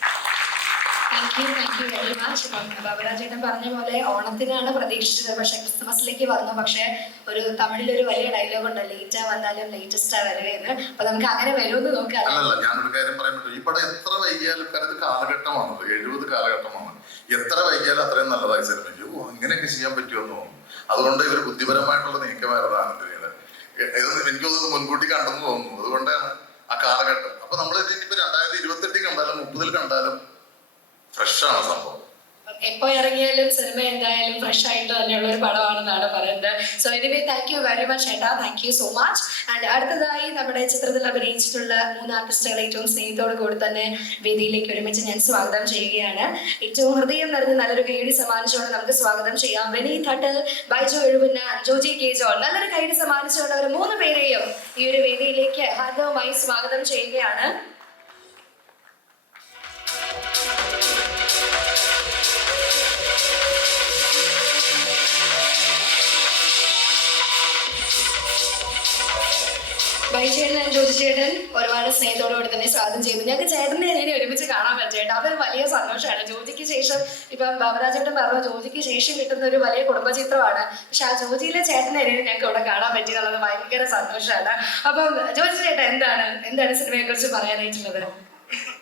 Thank you very much. ബാബുരാജേട്ടൻ പറഞ്ഞ പോലെ ഓണത്തിനാണ് പ്രതീക്ഷിച്ചത്, പക്ഷെ ക്രിസ്മസിലേക്ക് വന്നു. പക്ഷെ ഒരു തമിഴിലൊരു വലിയ ഡയലോഗ് ഉണ്ട്, ലേറ്റാ വന്നാലും ലേറ്റസ്റ്റാ വരവേന്ന്. അപ്പൊ നമുക്ക് അങ്ങനെ വരുമെന്ന് നോക്കാം. അല്ലല്ല, ഞാനൊരു കാര്യം പറയാൻ പറ്റും. ഈ പടം എത്ര വൈകിയാലും, കാരണം ഇത് കാലഘട്ടമാണത്, 70 കാലഘട്ടമാണ്. എത്ര വൈകിയാലും അത്രയും നല്ലതായി സിനിമയ്ക്ക്. ഇങ്ങനെയൊക്കെ ചെയ്യാൻ പറ്റുമെന്ന് തോന്നുന്നു. അതുകൊണ്ട് ഇവർ ബുദ്ധിപരമായിട്ടുള്ള നീക്കമായിരുന്നു ആനന്ദിനിയുടെ. എനിക്ക് തോന്നുന്നത് മുൻകൂട്ടി കണ്ടെന്ന് തോന്നുന്നു. അതുകൊണ്ടാണ് ആ കാലഘട്ടം. അപ്പൊ നമ്മൾ ഇനിയിപ്പോ 2028 കണ്ടാലും 30 കണ്ടാലും ഫ്രഷാണ് സംഭവം. എപ്പോൾ ഇറങ്ങിയാലും സിനിമ എന്തായാലും ഫ്രഷ് ആയിട്ട് തന്നെയുള്ള ഒരു പടമാണെന്നാണ് പറയുന്നത്. So anyway thank you very much ഏട്ടാ, thank you so much. And അടുത്തതായി നമ്മുടെ ചിത്രത്തിൽ അഭിനയിച്ചിട്ടുള്ള 3 ആർട്ടിസ്റ്റുകളെ ഏറ്റവും സ്നേഹത്തോടു കൂടി തന്നെ വേദിയിലേക്ക് ഒരുമിച്ച് ഞാൻ സ്വാഗതം ചെയ്യുകയാണ്. ഏറ്റവും ഹൃദയം നിറഞ്ഞ് നല്ലൊരു കൈയടി സമ്മാനിച്ചുകൊണ്ട് നമുക്ക് സ്വാഗതം ചെയ്യാം. വിനീത് തട്ടൽ, ബൈജു എഴുപുന്ന, ജോജി കെ ജോൺ. നല്ലൊരു കൈയടി സമ്മാനിച്ചുകൊണ്ട് അവർ 3 പേരെയും ഈ ഒരു വേദിയിലേക്ക് ഹാർദവമായി സ്വാഗതം ചെയ്യുകയാണ്. ബൈചേട്ടൻ, ജോജി ചേട്ടൻ ഒരുപാട് സ്നേഹത്തോടുകൂടി തന്നെ സ്വാഗതം ചെയ്തു. ഞങ്ങൾക്ക് ചേട്ടനെ എങ്ങനെ ഒരുമിച്ച് കാണാൻ പറ്റും. അതൊരു വലിയ സന്തോഷമാണ്. ജോജിക്ക് ശേഷം ഇപ്പം ബാബുരാജേട്ടൻ പറഞ്ഞു ജോജിക്ക് ശേഷം കിട്ടുന്ന ഒരു വലിയ കുടുംബചിത്രമാണ്. പക്ഷെ ആ ജോജിയിലെ ചേട്ടനെ എങ്ങനെ ഞങ്ങൾക്ക് ഇവിടെ കാണാൻ പറ്റിയെന്നുള്ളത് ഭയങ്കര സന്തോഷമാണ്. അപ്പം ജോജി ചേട്ടൻ എന്താണ് സിനിമയെ കുറിച്ച് പറയാനായിട്ടുള്ളത്?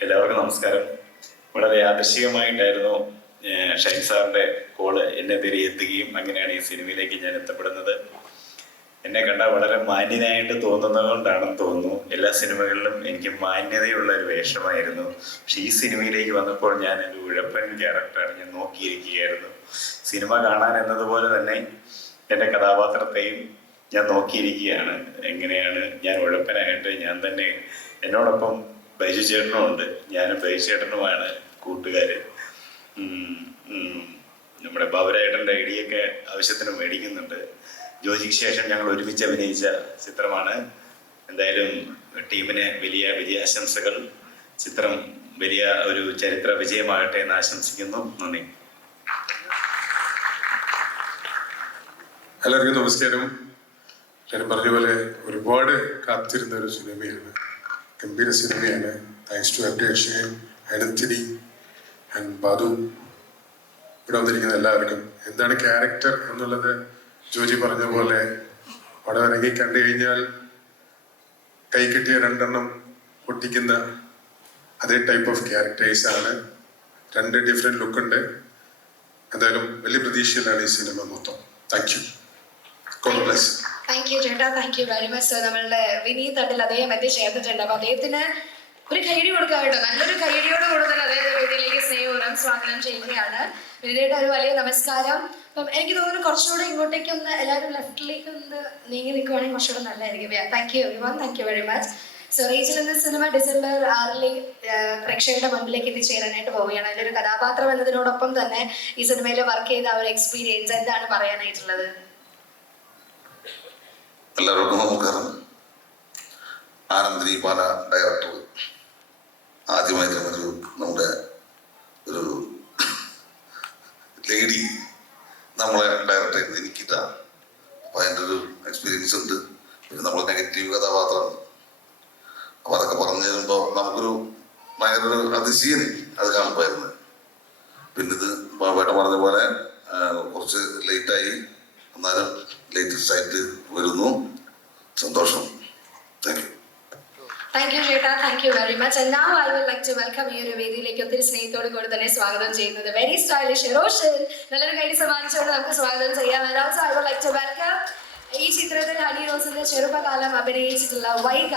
എല്ലാവർക്കും നമസ്കാരം. വളരെ യാദൃശികമായിട്ടായിരുന്നു ഷൈൻ സാറിന്റെ കോള് എന്നെ തിരികെ എത്തുകയും അങ്ങനെയാണ് ഈ സിനിമയിലേക്ക് ഞാൻ എത്തപ്പെടുന്നത്. എന്നെ കണ്ടാൽ വളരെ മാന്യനായിട്ട് തോന്നുന്നത് കൊണ്ടാണെന്ന് തോന്നുന്നു. എല്ലാ സിനിമകളിലും എനിക്ക് മാന്യതയുള്ള ഒരു വേഷമായിരുന്നു. പക്ഷെ ഈ സിനിമയിലേക്ക് വന്നപ്പോൾ ഞാൻ ഒരു ഉഴപ്പൻ ക്യാരക്ടറാണ്. ഞാൻ നോക്കിയിരിക്കുകയായിരുന്നു. സിനിമ കാണാൻ എന്നതുപോലെ തന്നെ എൻ്റെ കഥാപാത്രത്തെയും ഞാൻ നോക്കിയിരിക്കുകയാണ്. എങ്ങനെയാണ് ഞാൻ ഉഴപ്പനായിട്ട് ഞാൻ തന്നെ. എന്നോടൊപ്പം ബൈജു ചേട്ടനുമുണ്ട്. ഞാനും ബൈജു ചേട്ടനുമാണ് കൂട്ടുകാര്. നമ്മുടെ ബാബുരായേട്ടൻ്റെ ഐഡിയൊക്കെ ആവശ്യത്തിന് മേടിക്കുന്നുണ്ട്. ജോജിക്ക് ശേഷം ഞങ്ങൾ ഒരുമിച്ച് അഭിനയിച്ച ചിത്രമാണ്. എന്തായാലും ടീമിന് വലിയ വിജയാശംസകൾ. ചിത്രം വലിയ ഒരു ചരിത്ര വിജയമാകട്ടെ എന്ന് ആശംസിക്കുന്നു. നന്ദി. എല്ലാവർക്കും നമസ്കാരം. ഞാൻ പറഞ്ഞ പോലെ ഒരുപാട് കാത്തിരുന്ന ഒരു സിനിമയാണ്, ഗംഭീര സിനിമയാണ്. Thanks to updation, Anandini and Badu, ഇവിടെ വന്നിരിക്കുന്ന എല്ലാവർക്കും. എന്താണ് ക്യാരക്ടർ എന്നുള്ളത് ജോജി പറഞ്ഞ പോലെ പടം ഇറങ്ങി കണ്ടു കഴിഞ്ഞാൽ കൈ കിട്ടിയ 2 പൊട്ടിക്കുന്ന അതേ ടൈപ്പ് ഓഫ് ക്യാരക്ടേഴ്സ് ആണ്. 2 ഡിഫറെന്റ് ലുക്ക് ഉണ്ട്. എന്തായാലും വലിയ പ്രതീക്ഷയിലാണ് ഈ സിനിമ മൊത്തം. Thank you. God bless. Thank you ചേട്ടാ, താങ്ക് യു വെരി മച്ച്. നമ്മളുടെ വിനീത് തട്ടിൽ അദ്ദേഹം എത്തിച്ചേർന്നിട്ടുണ്ട്. അപ്പൊ അദ്ദേഹത്തിന് ഒരു കൈയടി കൊടുക്കാം കേട്ടോ. നല്ലൊരു കൈയടിയോട് കൂടെ തന്നെ അദ്ദേഹത്തെ വേദിയിലേക്ക് സ്നേഹപൂർവ്വം സ്വാഗതം ചെയ്യുകയാണ്. വിനീതേട്ട ഒരു വലിയ നമസ്കാരം. അപ്പം എനിക്ക് തോന്നുന്നു കുറച്ചുകൂടെ ഇങ്ങോട്ടേക്ക് ഒന്ന് എല്ലാവരും ലെഫ്റ്റിലേക്ക് ഒന്ന് നീങ്ങി നിൽക്കുവാണെങ്കിൽ കുറച്ചുകൂടെ നല്ലതായിരിക്കും. Thank you every one, thank you very much. So Rachel എന്ന സിനിമ ഡിസംബർ 6 പ്രേക്ഷകരുടെ മുന്നിലേക്ക് എത്തിച്ചേരാനായിട്ട് പോവുകയാണ്. അതിലൊരു കഥാപാത്രം എന്നതിനോടൊപ്പം തന്നെ ഈ സിനിമയിൽ വർക്ക് ചെയ്ത ആ ഒരു എക്സ്പീരിയൻസ് എന്താണ് പറയാനായിട്ടുള്ളത്? എല്ലാവർക്കും നമസ്കാരം. ആനന്ദിനി പാല ഡയറക്ടർ ആദ്യമായിട്ട് നമ്മുടെ ഒരു ലേഡി നമ്മളെ ഡയറക്ടർ ചെയ്ത് എനിക്കില്ല. അപ്പോൾ അതിൻ്റെ ഒരു എക്സ്പീരിയൻസ് ഉണ്ട്. പിന്നെ നമ്മൾ നെഗറ്റീവ് കഥാപാത്രമാണ്. അപ്പോൾ അതൊക്കെ പറഞ്ഞു തരുമ്പോൾ നമുക്കൊരു ഭയങ്കര ഒരു അതിശയനി അത് കാണുമ്പോയിരുന്നു. പിന്നെ ഇത് ബാബേട്ട പറഞ്ഞ പോലെ കുറച്ച് ലേറ്റായി, എന്നാലും ലേറ്റസ്റ്റ് ആയിട്ട് വരുന്നു. സന്തോഷം. Thank you. താങ്ക് യു ചേട്ടാ, thank you very much. And now I would like to welcome ഈ ഒരു വേദിയിലേക്ക് ഒത്തിരി സ്നേഹത്തോട് കൂടി തന്നെ സ്വാഗതം ചെയ്യുന്നത് വെരി സ്റ്റൈലിഷ് റോഷൻ. നല്ലൊരു കൈഡി സമ്മാനിച്ചുകൊണ്ട് നമുക്ക് സ്വാഗതം ചെയ്യാം. And also I would like to welcome ഈ ചിത്രത്തിൽ ഹണി റോസിന്റെ ചെറുപ്പകാലം അഭിനയിച്ചിട്ടുള്ള വൈഗ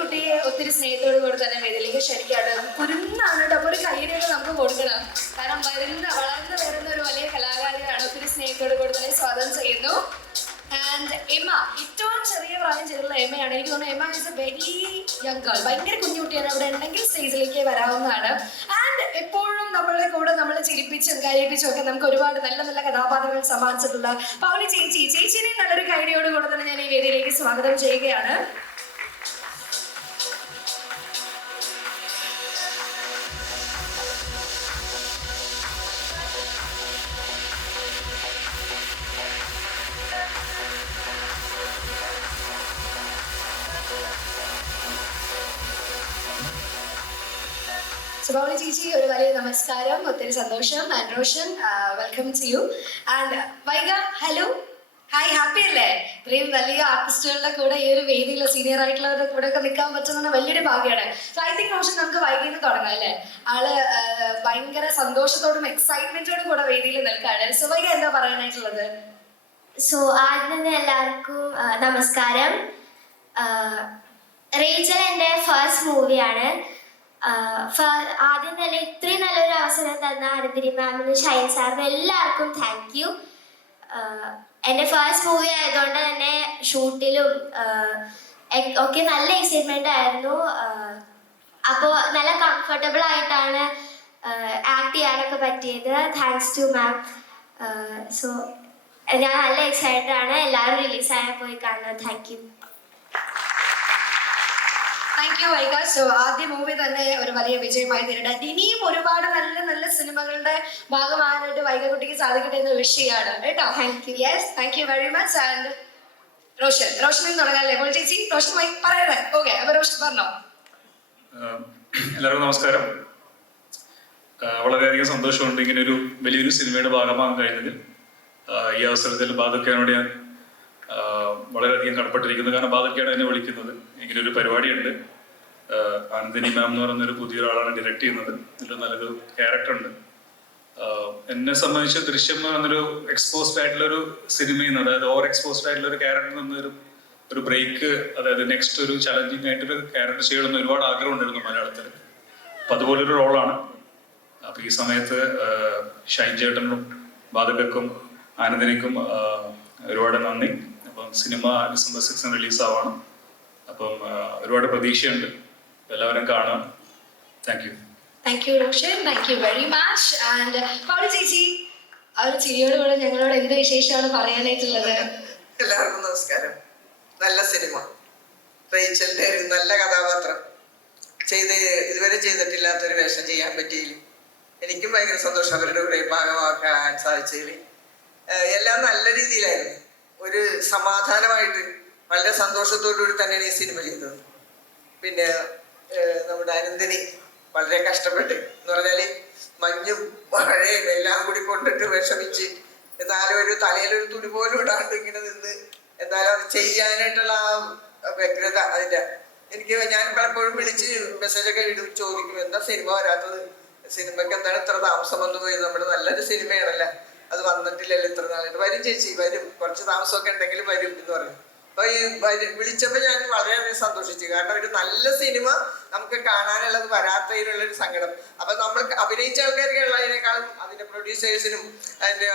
കുട്ടിയെ ഒത്തിരി സ്നേഹത്തോട് കൂടി തന്നെ വേദിയിലേക്ക് ക്ഷണിക്കാണ്. കുരുന്നാണ് കേട്ടോ. അപ്പോൾ ഒരു കൈയ്യടിയൊക്കെ നമുക്ക് കൊടുക്കണം. കാരണം വളർന്നു വരുന്ന ഒരു വലിയ കലാകാരിയാണ്. ഒത്തിരി സ്നേഹത്തോട് കൂടി തന്നെ സ്വാഗതം ചെയ്യുന്നു. ആൻഡ് എമ്മ, ഏറ്റവും ചെറിയ പ്രായം ചെയ്തിട്ടുള്ള എമ്മയാണ്. എനിക്ക് തോന്നുന്നു Emma is a very young girl. ഭയങ്കര കുഞ്ഞുകുട്ടിയാണ്. അവിടെ ഉണ്ടെങ്കിൽ സ്റ്റേജിലേക്ക് വരാവുന്നതാണ്. ആൻഡ് എപ്പോഴും നമ്മളുടെ കൂടെ നമ്മൾ ചിരിപ്പിച്ചും കരയിപ്പിച്ചും ഒക്കെ നമുക്ക് ഒരുപാട് നല്ല നല്ല കഥാപാത്രങ്ങൾ സമ്മാനിച്ചിട്ടുള്ള പൗലി ചേച്ചിനെ നല്ലൊരു കൈഡിയോട് കൂടെ തന്നെ ഞാൻ ഈ വേദിയിലേക്ക് സ്വാഗതം ചെയ്യുകയാണ്. സുബാവളി ചേച്ചി ഒരു വലിയ നമസ്കാരം, ഒത്തിരി സന്തോഷം. And Roshan, welcome to you. And Vaiga, hello, hi, happy അല്ലേ? ഇത്രയും വലിയ ആർട്ടിസ്റ്റുകളുടെ കൂടെ ഈ ഒരു വേദിയിൽ സീനിയർ ആയിട്ടുള്ളവരുടെ കൂടെ ഒക്കെ നിൽക്കാൻ പറ്റുന്ന വലിയൊരു ഭാഗ്യമാണ്. സോ ഐ തിങ്ക് റോഷൻ നമുക്ക് വൈകിന്ന് തുടങ്ങാം അല്ലേ? ആള് ഭയങ്കര സന്തോഷത്തോടും എക്സൈറ്റ്മെന്റോടും കൂടെ വേദിയിൽ നിൽക്കാണ്. സോ വൈഗ എന്താ പറയാനായിട്ടുള്ളത്? സോ ആദ്യം തന്നെ എല്ലാവർക്കും നമസ്കാരം. റേച്ചൽ എൻ്റെ ഫസ്റ്റ് മൂവിയാണ്. ആദ്യം തന്നെ ഇത്രയും നല്ലൊരു അവസരം തന്ന ആനന്ദിനി മാമിനും ഷൈൻ സാറിനും എല്ലാവർക്കും താങ്ക് യു. എൻ്റെ ഫസ്റ്റ് മൂവി ആയതുകൊണ്ട് തന്നെ ഷൂട്ടിലും ഒക്കെ നല്ല എക്സൈറ്റ്മെൻ്റ് ആയിരുന്നു. അപ്പോൾ നല്ല കംഫർട്ടബിൾ ആയിട്ടാണ് ആക്ട് ചെയ്യാനൊക്കെ പറ്റിയത്. Thanks to ma'am. സോ ഞാൻ നല്ല എക്സൈറ്റഡ് ആണ്. എല്ലാവരും റിലീസായാൽ പോയി കാണണം. Thank you. Thank U Vaiga. So ആദ്യ മൂവി തന്നെ ഒരു വലിയ വിജയമായി തീരട്ടെ. ഇനിയും ഒരുപാട് നല്ല നല്ല സിനിമകളുടെ ഭാഗമാകാനായിട്ട് വൈഗ കുട്ടിക്ക് സാധിക്കട്ടെ എന്ന് വിഷയമാണ് കേട്ടോ. Thank you. Yes, thank you very much. And റോഷനിൽ തുടങ്ങാല്ലേ? അപ്പോൾ ചേച്ചി റോഷനുമായി പറയണേ. ഓക്കെ, അപ്പൊ റോഷൻ പറഞ്ഞോ. എല്ലാവർക്കും നമസ്കാരം. വളരെയധികം സന്തോഷമുണ്ട് ഇങ്ങനെ ഒരു വലിയൊരു സിനിമയുടെ ഭാഗമാകാൻ കഴിഞ്ഞതിൽ. ഈ അവസരത്തിൽ ബാദുക്കയോട് ഞാൻ വളരെയധികം കടപ്പെട്ടിരിക്കുന്നു. കാരണം ബാദുക്കയാണ് എന്നെ വിളിക്കുന്നത്. ഇങ്ങനെ ഒരു പരിപാടിയുണ്ട്. ആനന്ദിനി മാം എന്ന് പറയുന്നൊരു പുതിയൊരാളാണ് ഡയറക്റ്റ് ചെയ്യുന്നത്. ഇതിൽ നല്ലൊരു ക്യാരക്ടറുണ്ട്. എന്നെ സംബന്ധിച്ച് ദൃശ്യം എന്ന് പറയുന്നൊരു എക്സ്പോസ്ഡ് ആയിട്ടുള്ളൊരു സിനിമയിൽ നിന്ന്, അതായത് ഓവർ എക്സ്പോസ്ഡ് ആയിട്ടുള്ള ഒരു ക്യാരക്ടറിൽ നിന്നൊരു ബ്രേക്ക്, അതായത് നെക്സ്റ്റ് ഒരു ചലഞ്ചിങ് ആയിട്ടൊരു ക്യാരക്ടർ ചെയ്യണമെന്ന് ഒരുപാട് ആഗ്രഹം ഉണ്ടായിരുന്നു മലയാളത്തിൽ. അപ്പം അതുപോലൊരു റോളാണ്. അപ്പം ഈ സമയത്ത് ഷൈൻ ചേട്ടനും ബാദുക്കക്കും ആനന്ദിനിക്കും ഒരുപാട് നന്ദി. അപ്പം സിനിമ December 6 റിലീസാവണം. അപ്പം ഒരുപാട് പ്രതീക്ഷയുണ്ട്. എല്ലാവരും കാണാം. Thank you. Thank U Roshan, thank you very much. And Pauly ചേച്ചി, ആ ഒരു ചിരിയോട് കൂടെ ഞങ്ങളോട് എന്ത് വിശേഷമാണ് പറയാനായിട്ടുള്ളത്? എല്ലാവർക്കും നമസ്കാരം. നല്ല സിനിമ, റേച്ചലിന്റെ ഒരു നല്ല കഥാപാത്രം ഇതുവരെ ചെയ്തിട്ടില്ലാത്തൊരു വേഷം ചെയ്യാൻ പറ്റിയില്ല. എനിക്കും ഭയങ്കര സന്തോഷം അവരുടെ കൂടെ ഭാഗമാക്കാൻ സാധിച്ചതിൽ. എല്ലാം നല്ല രീതിയിലായിരുന്നു. ഒരു സമാധാനമായിട്ട് വളരെ സന്തോഷത്തോടുകൂടി തന്നെയാണ് ഈ സിനിമ ചെയ്തത്. പിന്നെ നമ്മുടെ അനന്തിനി വളരെ കഷ്ടപ്പെട്ട് എന്ന് പറഞ്ഞാല് മഞ്ഞും മഴയും എല്ലാം കൂടി കൊണ്ടിട്ട് വിഷമിച്ച്, എന്നാലും ഒരു തലയിലൊരു തുണി പോലും ഇടാണ്ട് ഇങ്ങനെ നിന്ന്, എന്നാലും അത് ചെയ്യാനായിട്ടുള്ള ആ വ്യഗ്രത ഞാൻ പലപ്പോഴും വിളിച്ച് മെസ്സേജൊക്കെ ചോദിക്കും, എന്താ സിനിമ വരാത്തത്, സിനിമയ്ക്ക് എന്താണ് ഇത്ര താമസം വന്നു പോയി, നമ്മുടെ നല്ലൊരു സിനിമയാണല്ലോ, അത് വന്നിട്ടില്ലല്ലോ ഇത്ര നാളായിട്ട്. വരും ചേച്ചി, വരും, കുറച്ച് താമസമൊക്കെ ഉണ്ടെങ്കിലും വരും എന്ന് പറയും. അപ്പൊ ഈ വിളിച്ചപ്പോൾ ഞാൻ വളരെയധികം സന്തോഷിച്ചു. കാരണം ഒരു നല്ല സിനിമ നമുക്ക് കാണാനുള്ളത് വരാത്തതിനുള്ളൊരു സങ്കടം. അപ്പൊ നമ്മൾ അഭിനയിച്ച ആൾക്കാർക്ക് ഉള്ളതിനേക്കാളും അതിന്റെ പ്രൊഡ്യൂസേഴ്സിനും അതിന്റെ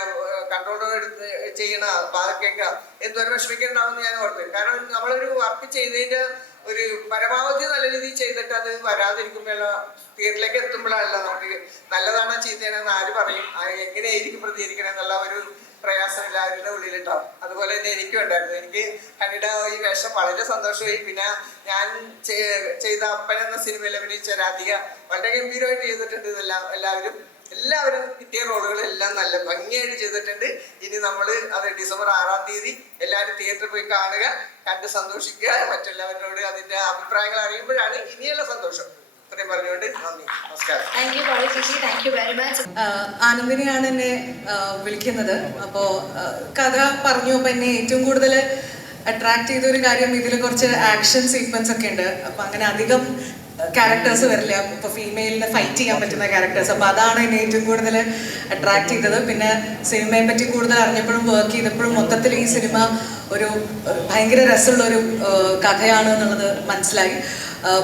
കൺട്രോൾ എടുത്ത് ചെയ്യണ ബാധക്കൊക്കെ എന്തൊരു വിഷമിക്കുന്നുണ്ടാവുമെന്ന് ഞാൻ ഓർത്തു. കാരണം നമ്മളൊരു വർക്ക് ചെയ്തതിന്റെ ഒരു പരമാവധി നല്ല രീതിയിൽ ചെയ്തിട്ട് അത് വരാതിരിക്കുമ്പോഴ തിയേറ്ററിലേക്ക് എത്തുമ്പോഴല്ല നമുക്ക് നല്ലതാണോ ചീത്തയാണെന്ന് ആര് പറയും, എങ്ങനെയായിരിക്കും പ്രതികരിക്കണം എന്നുള്ള ഒരു പ്രയാസം എല്ലാവരുടെ ഉള്ളിലുണ്ടാവും. അതുപോലെ തന്നെ എനിക്കും ഉണ്ടായിരുന്നു. എനിക്ക് കണ്ടിട്ട് ഈ വേഷം വളരെ സന്തോഷമായി. പിന്നെ ഞാൻ ചെയ്ത അപ്പൻ എന്ന സിനിമയിൽ അഭിനയിച്ച രാധിക വളരെ ഗംഭീരമായിട്ട് ചെയ്തിട്ടുണ്ട്. എല്ലാവരും കിട്ടിയ റോളുകളെല്ലാം നല്ല ഭംഗിയായിട്ട് ചെയ്തിട്ടുണ്ട്. ഇനി നമ്മൾ അത് December 6 എല്ലാവരും തിയേറ്ററിൽ പോയി കാണുക, കണ്ട് സന്തോഷിക്കുക, മറ്റുള്ളവരോട് അതിന്റെ അഭിപ്രായങ്ങൾ അറിയുമ്പോഴാണ് ഇനിയുള്ള സന്തോഷം. ഇത്രയും പറഞ്ഞുകൊണ്ട് നന്ദി, നമസ്കാരം. താങ്ക് യു പൗളി ചേച്ചി, താങ്ക് യു വെരി മച്ച്. ആനന്ദിനിയാണ് എന്നെ വിളിക്കുന്നത്. അപ്പോൾ കഥ പറഞ്ഞു. അപ്പോൾ എന്നെ ഏറ്റവും കൂടുതൽ അട്രാക്ട് ചെയ്തൊരു കാര്യം, ഇതിൽ കുറച്ച് ആക്ഷൻ സീക്വൻസ് ഒക്കെ ഉണ്ട്. അപ്പം അങ്ങനെ അധികം ക്യാരക്ടേഴ്സ് വരില്ല. ഇപ്പോൾ ഫീമെയിലിന് ഫൈറ്റ് ചെയ്യാൻ പറ്റുന്ന ക്യാരക്ടേഴ്സ്. അപ്പോൾ അതാണ് എന്നെ ഏറ്റവും കൂടുതൽ അട്രാക്ട് ചെയ്തത്. പിന്നെ സിനിമയെ പറ്റി കൂടുതൽ അറിഞ്ഞപ്പോഴും വർക്ക് ചെയ്തപ്പോഴും മൊത്തത്തിൽ ഈ സിനിമ ഒരു ഭയങ്കര രസമുള്ളൊരു കഥയാണ് എന്നുള്ളത് മനസ്സിലായി.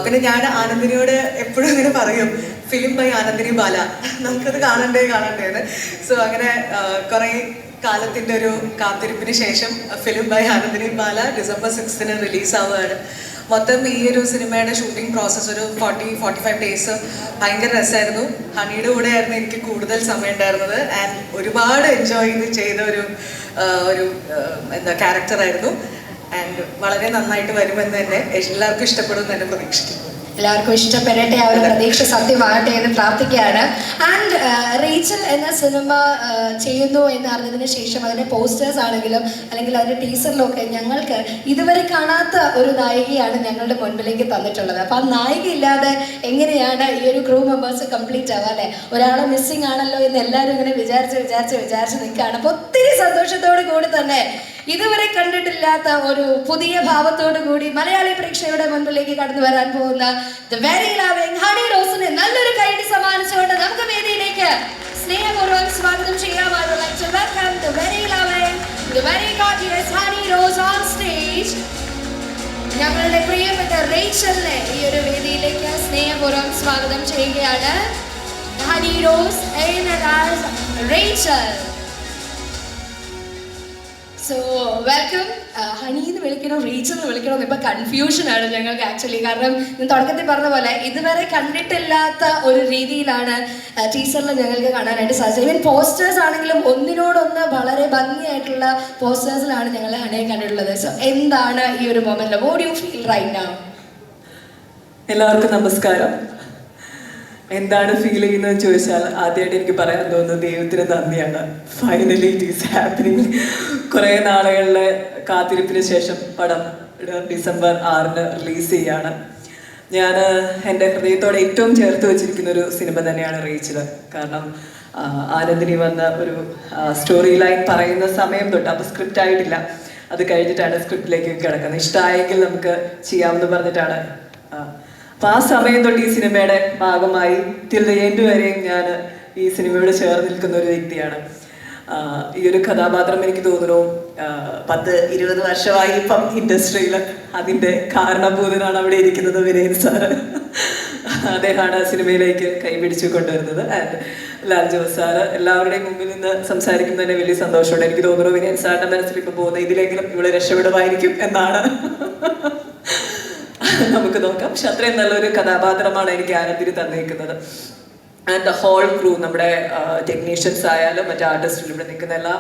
പിന്നെ ഞാൻ ആനന്ദിനിയോട് എപ്പോഴും ഇങ്ങനെ പറയും, ഫിലിം ബൈ ആനന്ദിനി ബാല, നമുക്കത് കാണണ്ടേന്ന്. സോ അങ്ങനെ കുറേ കാലത്തിൻ്റെ ഒരു കാത്തിരിപ്പിന് ശേഷം film by Anandini Bala December 6 റിലീസാവുകയാണ്. മൊത്തം ഈ ഒരു സിനിമയുടെ ഷൂട്ടിംഗ് പ്രോസസ്സ് ഒരു 40-45 ഡേയ്സ് ഭയങ്കര രസമായിരുന്നു. ഹണിയുടെ കൂടെ ആയിരുന്നു എനിക്ക് കൂടുതൽ സമയം ഉണ്ടായിരുന്നത്. ആൻഡ് ഒരുപാട് എൻജോയ് ചെയ്ത ഒരു ക്യാരക്ടറായിരുന്നു. ആൻഡ് വളരെ നന്നായിട്ട് വരുമെന്ന് തന്നെ എല്ലാവർക്കും ഇഷ്ടപ്പെടുമെന്ന് തന്നെ പ്രതീക്ഷിക്കുന്നു. എല്ലാവർക്കും ഇഷ്ടപ്പെടട്ടെ, ആ ഒരു പ്രതീക്ഷ സത്യമാകട്ടെ എന്ന് പ്രാർത്ഥിക്കുകയാണ്. ആൻഡ് റേച്ചൽ എന്ന സിനിമ ചെയ്യുന്നു എന്ന് അറിഞ്ഞതിന് ശേഷം അതിൻ്റെ പോസ്റ്റേഴ്സ് ആണെങ്കിലും അല്ലെങ്കിൽ അതിൻ്റെ ടീസറിലൊക്കെ ഞങ്ങൾക്ക് ഇതുവരെ കാണാത്ത ഒരു നായികയാണ് ഞങ്ങളുടെ മുൻപിലേക്ക് തന്നിട്ടുള്ളത്. അപ്പോൾ ആ നായിക ഇല്ലാതെ എങ്ങനെയാണ് ഈ ഒരു ക്രൂ മെമ്പേഴ്സ് കംപ്ലീറ്റ് ആവുക അല്ലേ? ഒരാളെ മിസ്സിങ് ആണല്ലോ എന്ന് എല്ലാവരും ഇങ്ങനെ വിചാരിച്ച് നിൽക്കുകയാണ്. അപ്പോൾ ഒത്തിരി സന്തോഷത്തോടു കൂടി തന്നെ ഇതുവരെ കണ്ടിട്ടില്ലാത്ത ഒരു പുതിയ ഭാവത്തോടു കൂടി മലയാളി പ്രേക്ഷകരുടെ മുൻപിലേക്ക് കടന്നു വരാൻ പോകുന്ന The Very Loving ഹണി റോസിന് നല്ലൊരു കൈയ്യടി സമ്മാനിച്ചുകൊണ്ട് നമുക്ക് വേദിയിലേക്ക് സ്നേഹപൂർവ്വം സ്വാഗതം ചെയ്യാം. I would like to welcome the very loving, the very gorgeous Honey Rose on stage. ഞങ്ങളുടെ പ്രിയപ്പെട്ട റേച്ചലിനെ ഈ ഒരു വേദിയിലേക്ക് സ്നേഹപൂർവ്വം സ്വാഗതം ചെയ്യുകയാണ്. Honey Rose Rachel. So welcome. Honey എന്ന് വിളിക്കണോ റേച്ചൽ എന്ന് വിളിക്കണോ ഇപ്പം കൺഫ്യൂഷനാണ് ഞങ്ങൾക്ക് ആക്ച്വലി. കാരണം ഞാൻ തുടക്കത്തിൽ പറഞ്ഞ പോലെ ഇതുവരെ കണ്ടിട്ടില്ലാത്ത ഒരു രീതിയിലാണ് ടീച്ചറിൽ ഞങ്ങൾക്ക് കാണാനായിട്ട് സാധിച്ചത്. ഈവൻ പോസ്റ്റേഴ്സ് ആണെങ്കിലും ഒന്നിനോടൊന്ന് വളരെ ഭംഗിയായിട്ടുള്ള പോസ്റ്റേഴ്സിലാണ് ഞങ്ങൾ ഹണിയെ കണ്ടിട്ടുള്ളത്. സോ എന്താണ് ഈ ഒരു moment? What do you feel right now? എല്ലാവർക്കും നമസ്കാരം. എന്താണ് ഫീൽ ചെയ്യുന്നതെന്ന് ചോദിച്ചാൽ ആദ്യമായിട്ട് എനിക്ക് പറയാൻ തോന്നുന്നത് ദൈവത്തിന് നന്ദിയാണ്. Finally it is happening. കുറേ നാളുകളിലെ കാത്തിരിപ്പിന് ശേഷം പടം ഡിസംബർ 6 റിലീസ് ചെയ്യാണ്. ഞാൻ എൻ്റെ ഹൃദയത്തോടെ ഏറ്റവും ചേർത്ത് വെച്ചിരിക്കുന്ന ഒരു സിനിമ തന്നെയാണ് റേച്ചൽ. കാരണം ആനന്ദിനി വന്ന ഒരു സ്റ്റോറി ലൈൻ പറയുന്ന സമയം തൊട്ട്, അപ്പോൾ സ്ക്രിപ്റ്റ് ആയിട്ടില്ല, അത് കഴിഞ്ഞിട്ടാണ് സ്ക്രിപ്റ്റിലേക്ക് കിടക്കുന്നത്. ഇഷ്ടമായെങ്കിൽ നമുക്ക് ചെയ്യാമെന്ന് പറഞ്ഞിട്ടാണ്. അപ്പം ആ സമയം തൊട്ട് ഈ സിനിമയുടെ ഭാഗമായി ടിൽ ദ എൻഡ് വരെയും ഞാൻ ഈ സിനിമയോട് ചേർന്ന് നിൽക്കുന്ന ഒരു വ്യക്തിയാണ്. ഈ ഒരു കഥാപാത്രം എനിക്ക് തോന്നുന്നു 10-20 വർഷമായി ഇപ്പം ഇൻഡസ്ട്രിയിൽ. അതിൻ്റെ കാരണഭൂതനാണ് അവിടെ ഇരിക്കുന്നത് വിനയൻ സാറ്. അദ്ദേഹമാണ് സിനിമയിലേക്ക് കൈപിടിച്ചു കൊണ്ടുവരുന്നത്. ആൻഡ് ലാൽ ജോസ് സാറ് എല്ലാവരുടെയും മുമ്പിൽ നിന്ന് സംസാരിക്കുന്നതിന് വലിയ സന്തോഷമുണ്ട്. എനിക്ക് തോന്നുന്നു വിനയൻ സാറിൻ്റെ മനസ്സിൽ ഇപ്പോൾ പോകുന്ന ഇതിലെങ്കിലും ഇവിടെ രക്ഷപ്പെടുമായിരിക്കും എന്നാണ്. നമുക്ക് നോക്കാം. പക്ഷെ അത്രയും നല്ലൊരു കഥാപാത്രമാണ് എനിക്ക് ആനന്ദിനി തന്നേക്കുന്നത്. ആൻഡ് ദ ഹോൾ ക്രൂ, നമ്മുടെ ടെക്നീഷ്യൻസ് ആയാലും മറ്റു ആർട്ടിസ്റ്റുകൾ, ഇവിടെ നിൽക്കുന്ന എല്ലാ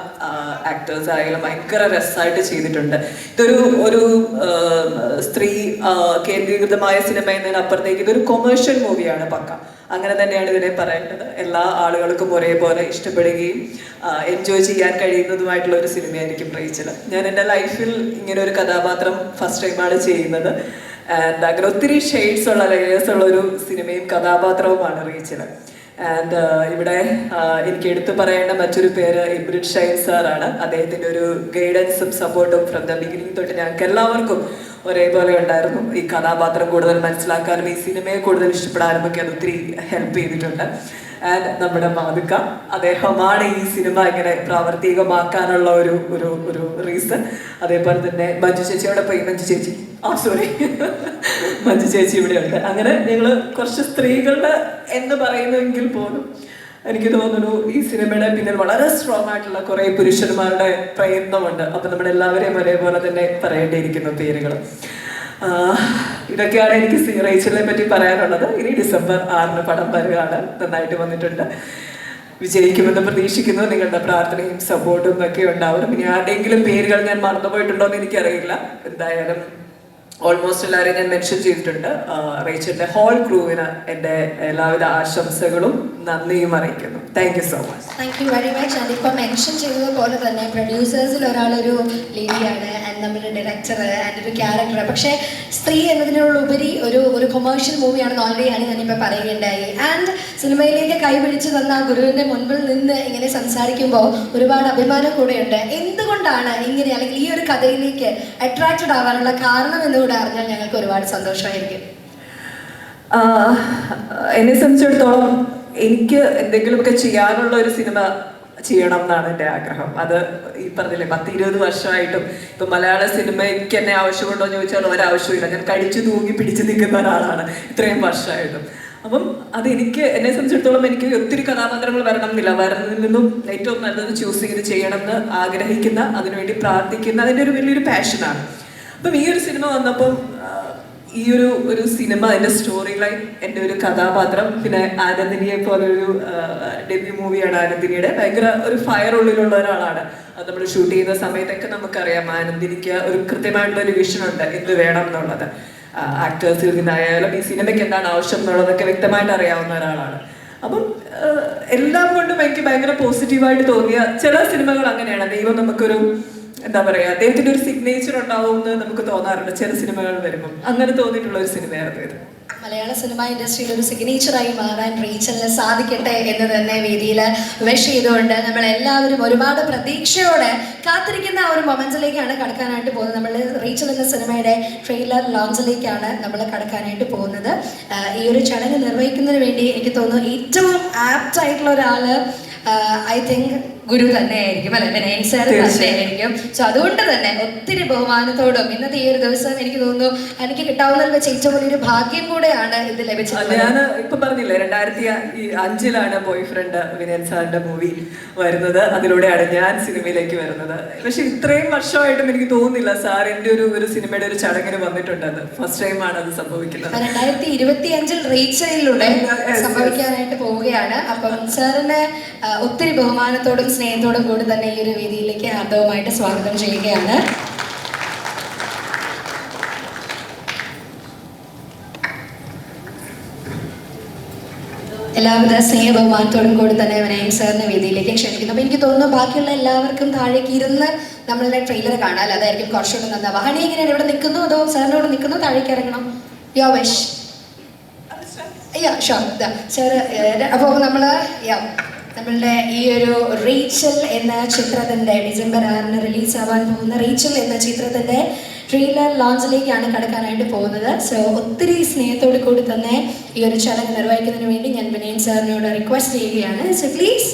ആക്ടേഴ്സ് ആയാലും ഭയങ്കര രസമായിട്ട് ചെയ്തിട്ടുണ്ട്. ഒരു സ്ത്രീ കേന്ദ്രീകൃതമായ സിനിമ എന്നതിനപ്പുറത്തേക്ക് ഇതൊരു കൊമേഴ്ഷ്യൽ മൂവിയാണ് പക്ക. അങ്ങനെ തന്നെയാണ് ഇതിനെ പറയേണ്ടത്. എല്ലാ ആളുകൾക്കും ഒരേപോലെ ഇഷ്ടപ്പെടുകയും എൻജോയ് ചെയ്യാൻ കഴിയുന്നതുമായിട്ടുള്ള ഒരു സിനിമയായിരിക്കും റേച്ചൽ. ഞാൻ എൻ്റെ ലൈഫിൽ ഇങ്ങനെ ഒരു കഥാപാത്രം ഫസ്റ്റ് ടൈമാണ് ചെയ്യുന്നത്. ആൻഡ് അങ്ങനെ ഒത്തിരി ഷെയ്ഡ്സ് ഉള്ള ലേയേഴ്സ് ഉള്ള ഒരു സിനിമയും കഥാപാത്രവുമാണ് റേച്ചൽ. ആൻഡ് ഇവിടെ എനിക്ക് എടുത്തു പറയേണ്ട മറ്റൊരു പേര് ഇബ്രിഡ് ഷൈൻ സാറാണ്. അദ്ദേഹത്തിൻ്റെ ഒരു ഗൈഡൻസും സപ്പോർട്ടും ഫ്രം ദ ബിഗിനിങ് തൊട്ട് ഞങ്ങൾക്ക് എല്ലാവർക്കും ഒരേപോലെ ഉണ്ടായിരുന്നു. ഈ കഥാപാത്രം കൂടുതൽ മനസ്സിലാക്കാനും ഈ സിനിമയെ കൂടുതൽ ഇഷ്ടപ്പെടാനും ഒക്കെ അത് ഒത്തിരി ഹെൽപ്പ് ചെയ്തിട്ടുണ്ട്. ആൻഡ് നമ്മുടെ മാതുക്ക, അദ്ദേഹമാണ് ഈ സിനിമ ഇങ്ങനെ പ്രാവർത്തികമാക്കാനുള്ള ഒരു റീസൺ. അതേപോലെ തന്നെ മഞ്ജു ചേച്ചിയോടെ പോയി മഞ്ജു ചേച്ചി മഞ്ജു ചേച്ചി ഇവിടെയുണ്ട്. അങ്ങനെ ഞങ്ങൾ കുറച്ച് സ്ത്രീകളുടെ എന്ന് പറയുന്നുവെങ്കിൽ പോലും എനിക്ക് തോന്നുന്നു ഈ സിനിമയുടെ പിന്നിൽ വളരെ സ്ട്രോങ് ആയിട്ടുള്ള കുറേ പുരുഷന്മാരുടെ പ്രയത്നമുണ്ട്. അപ്പം നമ്മുടെ എല്ലാവരെയും ഒരേപോലെ തന്നെ പറയേണ്ടിയിരിക്കുന്നു പേരുകൾ. ഇതൊക്കെയാണ് എനിക്ക് റേച്ചലിനെ പറ്റി പറയാനുള്ളത്. ഇനി ഡിസംബർ 6 പടം വരികയാണ്. നന്നായിട്ട് വന്നിട്ടുണ്ട്. വിജയിക്കുമെന്ന് പ്രതീക്ഷിക്കുന്നു. നിങ്ങളുടെ പ്രാർത്ഥനയും സപ്പോർട്ടും ഒക്കെ ഉണ്ടാവണം. ഇനി ആരുടെയെങ്കിലും പേരുകൾ ഞാൻ മറന്നുപോയിട്ടുണ്ടോ എന്ന് എനിക്കറിയില്ല. എന്തായാലും ഓൾമോസ്റ്റ് എല്ലാവരെയും ഞാൻ മെൻഷൻ ചെയ്തിട്ടുണ്ട്. റേച്ചലിന്റെ ഹോൾ ക്രൂവിന് എൻ്റെ എല്ലാവിധ ആശംസകളും നന്ദിയും അറിയിക്കുന്നു. Thank you so much. Thank you very much. And ഇപ്പം മെൻഷൻ ചെയ്തതുപോലെ തന്നെ പ്രൊഡ്യൂസേഴ്സിൽ ഒരാളൊരു ലേഡിയാണ്, ആൻഡ് നമ്മുടെ ഡയറക്ടർ ആൻഡ് ഒരു ക്യാരക്ടർ. പക്ഷേ സ്ത്രീ എന്നതിനുള്ളുപരി ഒരു കൊമേഴ്ഷ്യൽ മൂവിയാണെന്ന് ഓൾറെഡി ആണ് ഞാനിപ്പോൾ പറയുകയുണ്ടായി. ആൻഡ് സിനിമയിലേക്ക് കൈപിടിച്ച് തന്ന ഗുരുവിൻ്റെ മുൻപിൽ നിന്ന് ഇങ്ങനെ സംസാരിക്കുമ്പോൾ ഒരുപാട് അഭിമാനം കൂടെയുണ്ട്. എന്തുകൊണ്ടാണ് ഇങ്ങനെ, അല്ലെങ്കിൽ ഈ ഒരു കഥയിലേക്ക് അട്രാക്റ്റഡ് ആവാനുള്ള കാരണം എന്നുകൂടെ അറിഞ്ഞാൽ ഞങ്ങൾക്ക് ഒരുപാട് സന്തോഷമായിരിക്കും. എന്നെ സംബന്ധിച്ചിടത്തോളം എനിക്ക് എന്തെങ്കിലുമൊക്കെ ചെയ്യാനുള്ള ഒരു സിനിമ ചെയ്യണം എന്നാണ് എൻ്റെ ആഗ്രഹം. അത് ഈ പറഞ്ഞില്ലേ 10-20 വർഷമായിട്ടും ഇപ്പം മലയാള സിനിമയ്ക്ക് എന്നെ ആവശ്യമുണ്ടോ എന്ന് ചോദിച്ചാൽ ഒരാവശ്യമില്ല. ഞാൻ കടിച്ചു തൂങ്ങി പിടിച്ചു നിൽക്കുന്ന ഒരാളാണ് ഇത്രയും വർഷമായിട്ടും. അപ്പം അതെനിക്ക് എന്നെ സംബന്ധിച്ചിടത്തോളം എനിക്ക് ഒത്തിരി കഥാപാത്രങ്ങൾ വരണം എന്നില്ല. വരുന്നതിൽ നിന്നും ഏറ്റവും നല്ലത് ചൂസ് ചെയ്ത് ചെയ്യണമെന്ന് ആഗ്രഹിക്കുന്ന, അതിനുവേണ്ടി പ്രാർത്ഥിക്കുന്ന, അതിൻ്റെ ഒരു വലിയൊരു പാഷനാണ്. അപ്പം ഈ ഒരു സിനിമ വന്നപ്പം ഈ ഒരു സിനിമ, എൻ്റെ സ്റ്റോറി ലൈൻ, എൻ്റെ ഒരു കഥാപാത്രം, പിന്നെ ആനന്ദിനിയെ പോലൊരു ഡെബ്യൂ മൂവിയാണ് ആനന്ദിനിയുടെ. ഭയങ്കര ഒരു ഫയർ ഉള്ളിലുള്ള ഒരാളാണ്. അത് നമ്മൾ ഷൂട്ട് ചെയ്യുന്ന സമയത്തൊക്കെ നമുക്കറിയാം ആനന്ദിനിക്ക് ഒരു കൃത്യമായിട്ടുള്ള ഒരു വിഷനുണ്ട് എന്ത് വേണം എന്നുള്ളത്. ആക്ടേഴ്സിൽ നിന്നായാലും ഈ സിനിമയ്ക്ക് എന്താണ് ആവശ്യം എന്നുള്ളതൊക്കെ വ്യക്തമായിട്ട് അറിയാവുന്ന ഒരാളാണ്. അപ്പം എല്ലാം കൊണ്ടും എനിക്ക് ഭയങ്കര പോസിറ്റീവായിട്ട് തോന്നിയ ചില സിനിമകൾ അങ്ങനെയാണ്. ദൈവം നമുക്കൊരു എന്താ പറയുക, അദ്ദേഹത്തിൻ്റെ ഒരു സിഗ്നേച്ചർ ഉണ്ടാവും എന്ന് നമുക്ക് തോന്നാറുണ്ട് ചില സിനിമകൾ വരുമ്പം. അങ്ങനെ തോന്നിയിട്ടുള്ള ഒരു സിനിമയായിരുന്നു ഇത്. മലയാള സിനിമ ഇൻഡസ്ട്രിയിൽ ഒരു സിഗ്നേച്ചറായി മാറാൻ റേച്ചലിന് സാധിക്കട്ടെ എന്ന് തന്നെ വേദിയിൽ വിഷ് ചെയ്തുകൊണ്ട് നമ്മളെല്ലാവരും ഒരുപാട് പ്രതീക്ഷയോടെ കാത്തിരിക്കുന്ന ആ ഒരു മൊമെന്റ്സിലേക്കാണ് കടക്കാനായിട്ട് പോകുന്നത്. നമ്മൾ റേച്ചൽ എന്ന സിനിമയുടെ ട്രെയിലർ ലോഞ്ചിലേക്കാണ് നമ്മൾ കടക്കാനായിട്ട് പോകുന്നത്. ഈ ഒരു ചടങ്ങ് നിർവഹിക്കുന്നതിന് വേണ്ടി എനിക്ക് തോന്നുന്നു ഏറ്റവും ആപ്റ്റ് ആയിട്ടുള്ള ഒരാൾ ഐ തിങ്ക് ഗുരു തന്നെയായിരിക്കും അല്ലെ, വിനയൻ സാർ തന്നെയായിരിക്കും. സോ അതുകൊണ്ട് തന്നെ ഒത്തിരി ബഹുമാനത്തോടും ഇന്നത്തെ ഈ ഒരു ദിവസം എനിക്ക് തോന്നുന്നു എനിക്ക് കിട്ടാവുന്നതിൽ വെച്ച് ഏറ്റവും വലിയൊരു ഭാഗ്യം കൂടെയാണ് ഇത് ലഭിച്ചത്. ഞാൻ ഇപ്പൊ പറഞ്ഞില്ലേ 2005 ബോയ് ഫ്രണ്ട് വിനയൻ സാറിന്റെ മൂവി വരുന്നത്, അതിലൂടെയാണ് ഞാൻ സിനിമയിലേക്ക് വരുന്നത്. പക്ഷെ ഇത്രയും വർഷമായിട്ടും എനിക്ക് തോന്നുന്നില്ല സാർ എൻ്റെ ഒരു സിനിമയുടെ ഒരു ചടങ്ങിന് വന്നിട്ടുണ്ടെന്ന്. ഫസ്റ്റ് ടൈമാണ് അത് സംഭവിക്കുന്നത്. 2025 റീച്ചയിലൂടെ സംഭവിക്കാനായിട്ട് പോവുകയാണ്. അപ്പം സാറിന് ഒത്തിരി ബഹുമാനത്തോടും സ്നേഹത്തോടും കൂടി തന്നെ ഈ ഒരു വേദിയിലേക്ക് ഹാർദവമായിട്ട് സ്വാഗതം ചെയ്യുകയാണ്. എല്ലാവിധ സ്നേഹ ബഹുമാനത്തോടും കൂടി തന്നെ വിനയൻ സാറിനെ വേദിയിലേക്ക് ക്ഷണിക്കുന്നു. അപ്പോൾ എനിക്ക് തോന്നുന്നു ബാക്കിയുള്ള എല്ലാവർക്കും താഴേക്ക് ഇരുന്ന് നമ്മളുടെ ട്രെയിലർ കാണാൻ അതായിരിക്കും കുറച്ചുകൂടെ നന്നാവുക. ഹണി എങ്ങനെയാണ്, ഇവിടെ നിൽക്കുന്നു അതോ സാറിനോട് നിൽക്കുന്നു, താഴേക്ക് ഇറങ്ങണം? യോ വിഷ്. അപ്പോൾ നമ്മളുടെ ഈ ഒരു റേച്ചൽ എന്ന ചിത്രത്തിൻ്റെ ഡിസംബർ 6 റിലീസാവാൻ പോകുന്ന റേച്ചൽ എന്ന ചിത്രത്തിൻ്റെ ട്രെയിലർ ലോഞ്ചിലേക്കാണ് കടക്കാനായിട്ട് പോകുന്നത്. സോ ഒത്തിരി സ്നേഹത്തോടു കൂടി തന്നെ ഈ ഒരു ചടങ്ങ് നിർവഹിക്കുന്നതിന് വേണ്ടി ഞാൻ വിനയൻ സാറിനോട് റിക്വസ്റ്റ് ചെയ്യുകയാണ്. So please